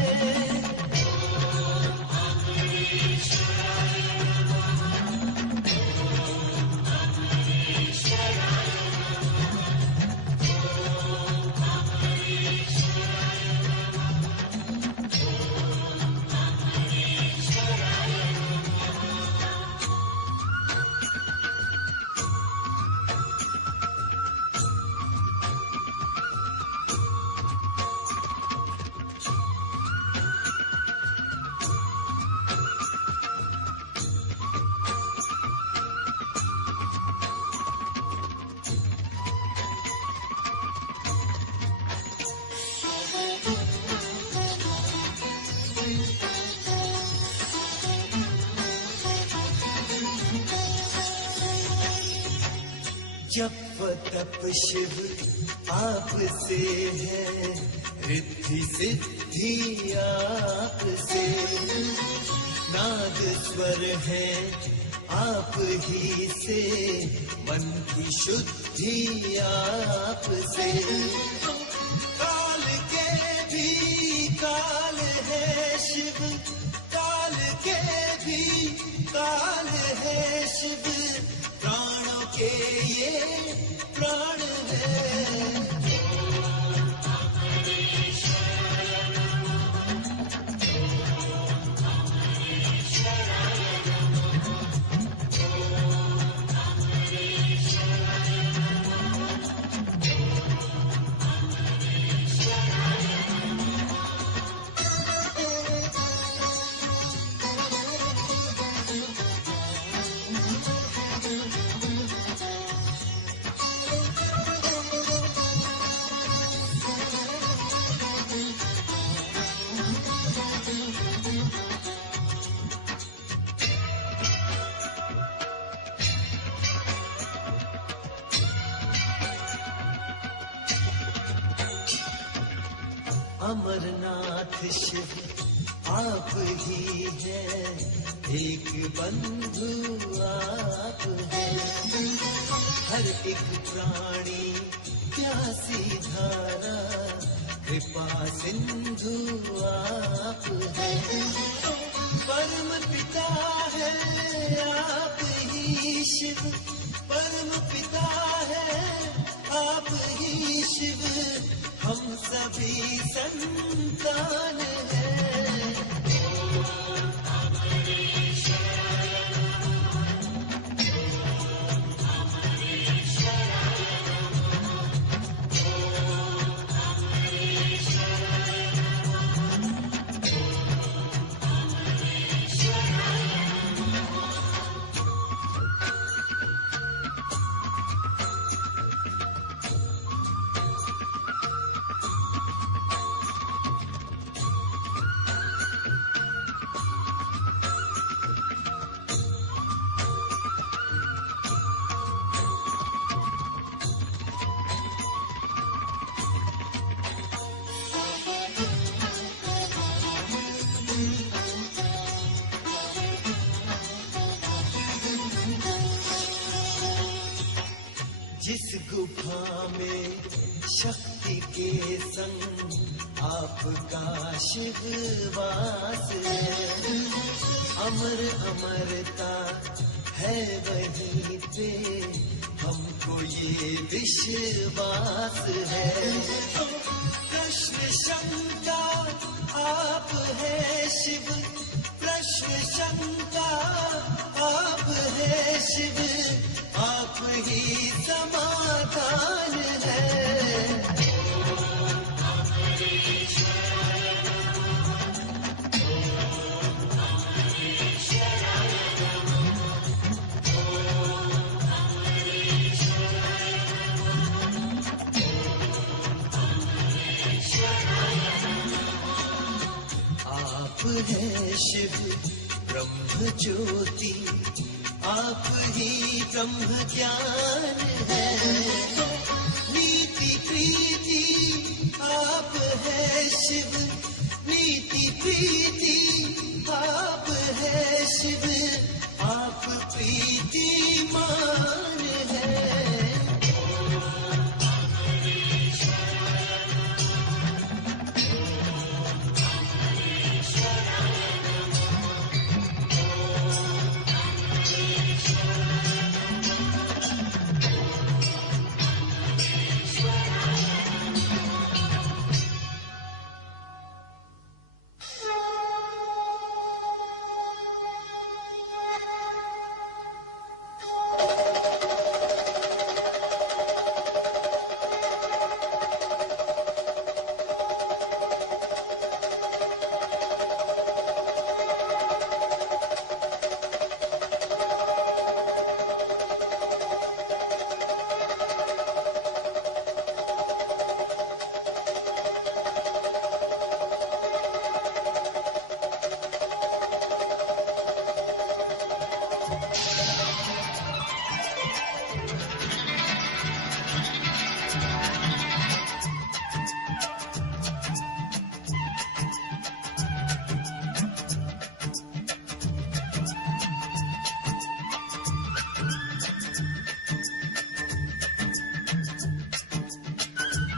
जप तप शिव आप से है, रिद्धि सिद्धि आप से, नाद स्वर है आप ही से, मन की शुद्धि आप से। काल के भी काल है शिव, काल के भी काल है शिव, प्राणों के ये प्राण है। अमरनाथ शिव आप ही है, एक बंधु आप है। हर एक प्राणी प्यासी धारा, कृपा सिंधु आप है। परम पिता है आप ही शिव, परम पिता है आप ही शिव, हम सभी संतान हैं। जिस गुफा में शक्ति के संग आपका शिव वास है। अमर अमरता है वहीं पे, हमको ये विश्वास है। प्रश्न शंका आप है शिव, प्रश्न शंका आप है शिव, आप ही समाधान है। आप है शिव ब्रह्म ज्योति, आप ही ब्रह्म ज्ञान है। नीति प्रीति आप है शिव, नीति प्रीति आप है शिव, आप प्रीति मान है।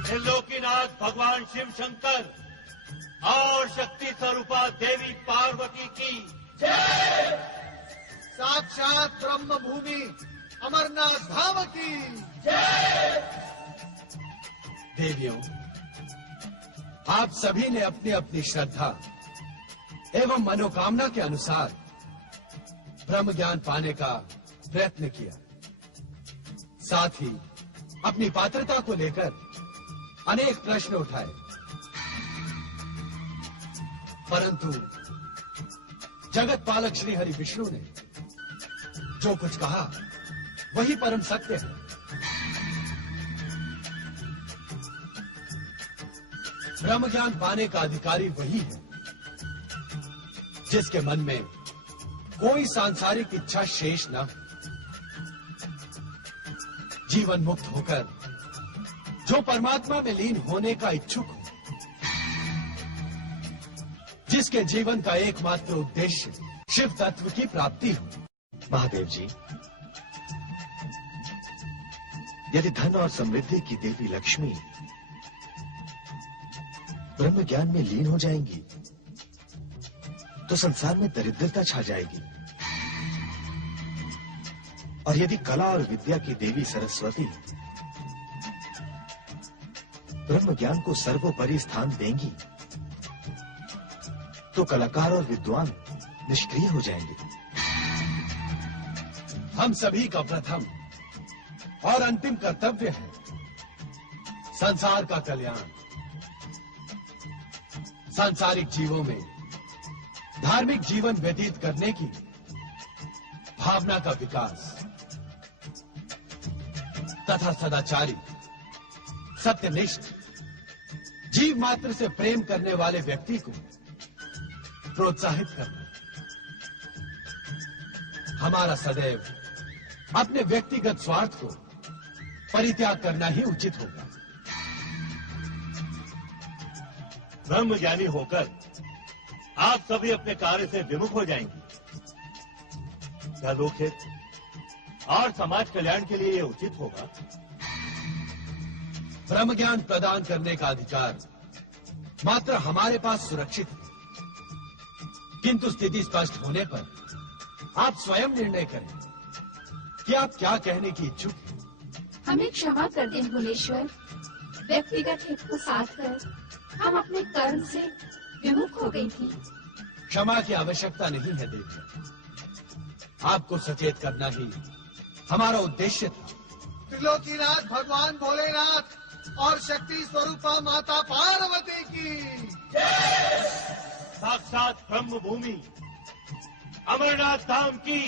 त्रिलोकीनाथ भगवान शिव शंकर और शक्ति स्वरूपा देवी पार्वती की जय। साक्षात ब्रह्म भूमि अमरनाथ धाम की जय। देवियों, आप सभी ने अपनी अपनी श्रद्धा एवं मनोकामना के अनुसार ब्रह्म ज्ञान पाने का प्रयत्न किया। साथ ही अपनी पात्रता को लेकर अनेक प्रश्न उठाए, परंतु जगत पालक श्री हरि विष्णु ने जो कुछ कहा वही परम सत्य है। ब्रह्म ज्ञान पाने का अधिकारी वही है जिसके मन में कोई सांसारिक इच्छा शेष न हो, जीवन मुक्त होकर जो परमात्मा में लीन होने का इच्छुक हो, जिसके जीवन का एकमात्र उद्देश्य शिव तत्व की प्राप्ति हो। महादेव जी, यदि धन और समृद्धि की देवी लक्ष्मी ब्रह्म ज्ञान में लीन हो जाएंगी तो संसार में दरिद्रता छा जाएगी, और यदि कला और विद्या की देवी सरस्वती ब्रह्म ज्ञान को सर्वोपरि स्थान देंगी तो कलाकार और विद्वान निष्क्रिय हो जाएंगे। हम सभी का प्रथम और अंतिम कर्तव्य है संसार का कल्याण, सांसारिक जीवों में धार्मिक जीवन व्यतीत करने की भावना का विकास तथा सदाचारी, सत्यनिष्ठ, जीव मात्र से प्रेम करने वाले व्यक्ति को प्रोत्साहित करना। हमारा सदैव अपने व्यक्तिगत स्वार्थ को परित्याग करना ही उचित होगा। ब्रह्म ज्ञानी होकर आप सभी अपने कार्य से विमुख हो जाएंगे। क्या लोकहित और समाज कल्याण के लिए ये उचित होगा? ब्रह्म ज्ञान प्रदान करने का अधिकार मात्र हमारे पास सुरक्षित है, किंतु स्थिति स्पष्ट होने पर आप स्वयं निर्णय करें कि आप क्या कहने की इच्छुक हैं। हमें क्षमा कर दें भुवनेश्वर। व्यक्तिगत हित को साथ कर हम अपने कर्म से विमुख हो गई थी। क्षमा की आवश्यकता नहीं है देवी, आपको सचेत करना ही हमारा उद्देश्य था। त्रिलोकीनाथ भगवान भोलेनाथ और शक्ति स्वरूपा माता पार्वती की साक्षात ब्रह्म भूमि अमरनाथ धाम की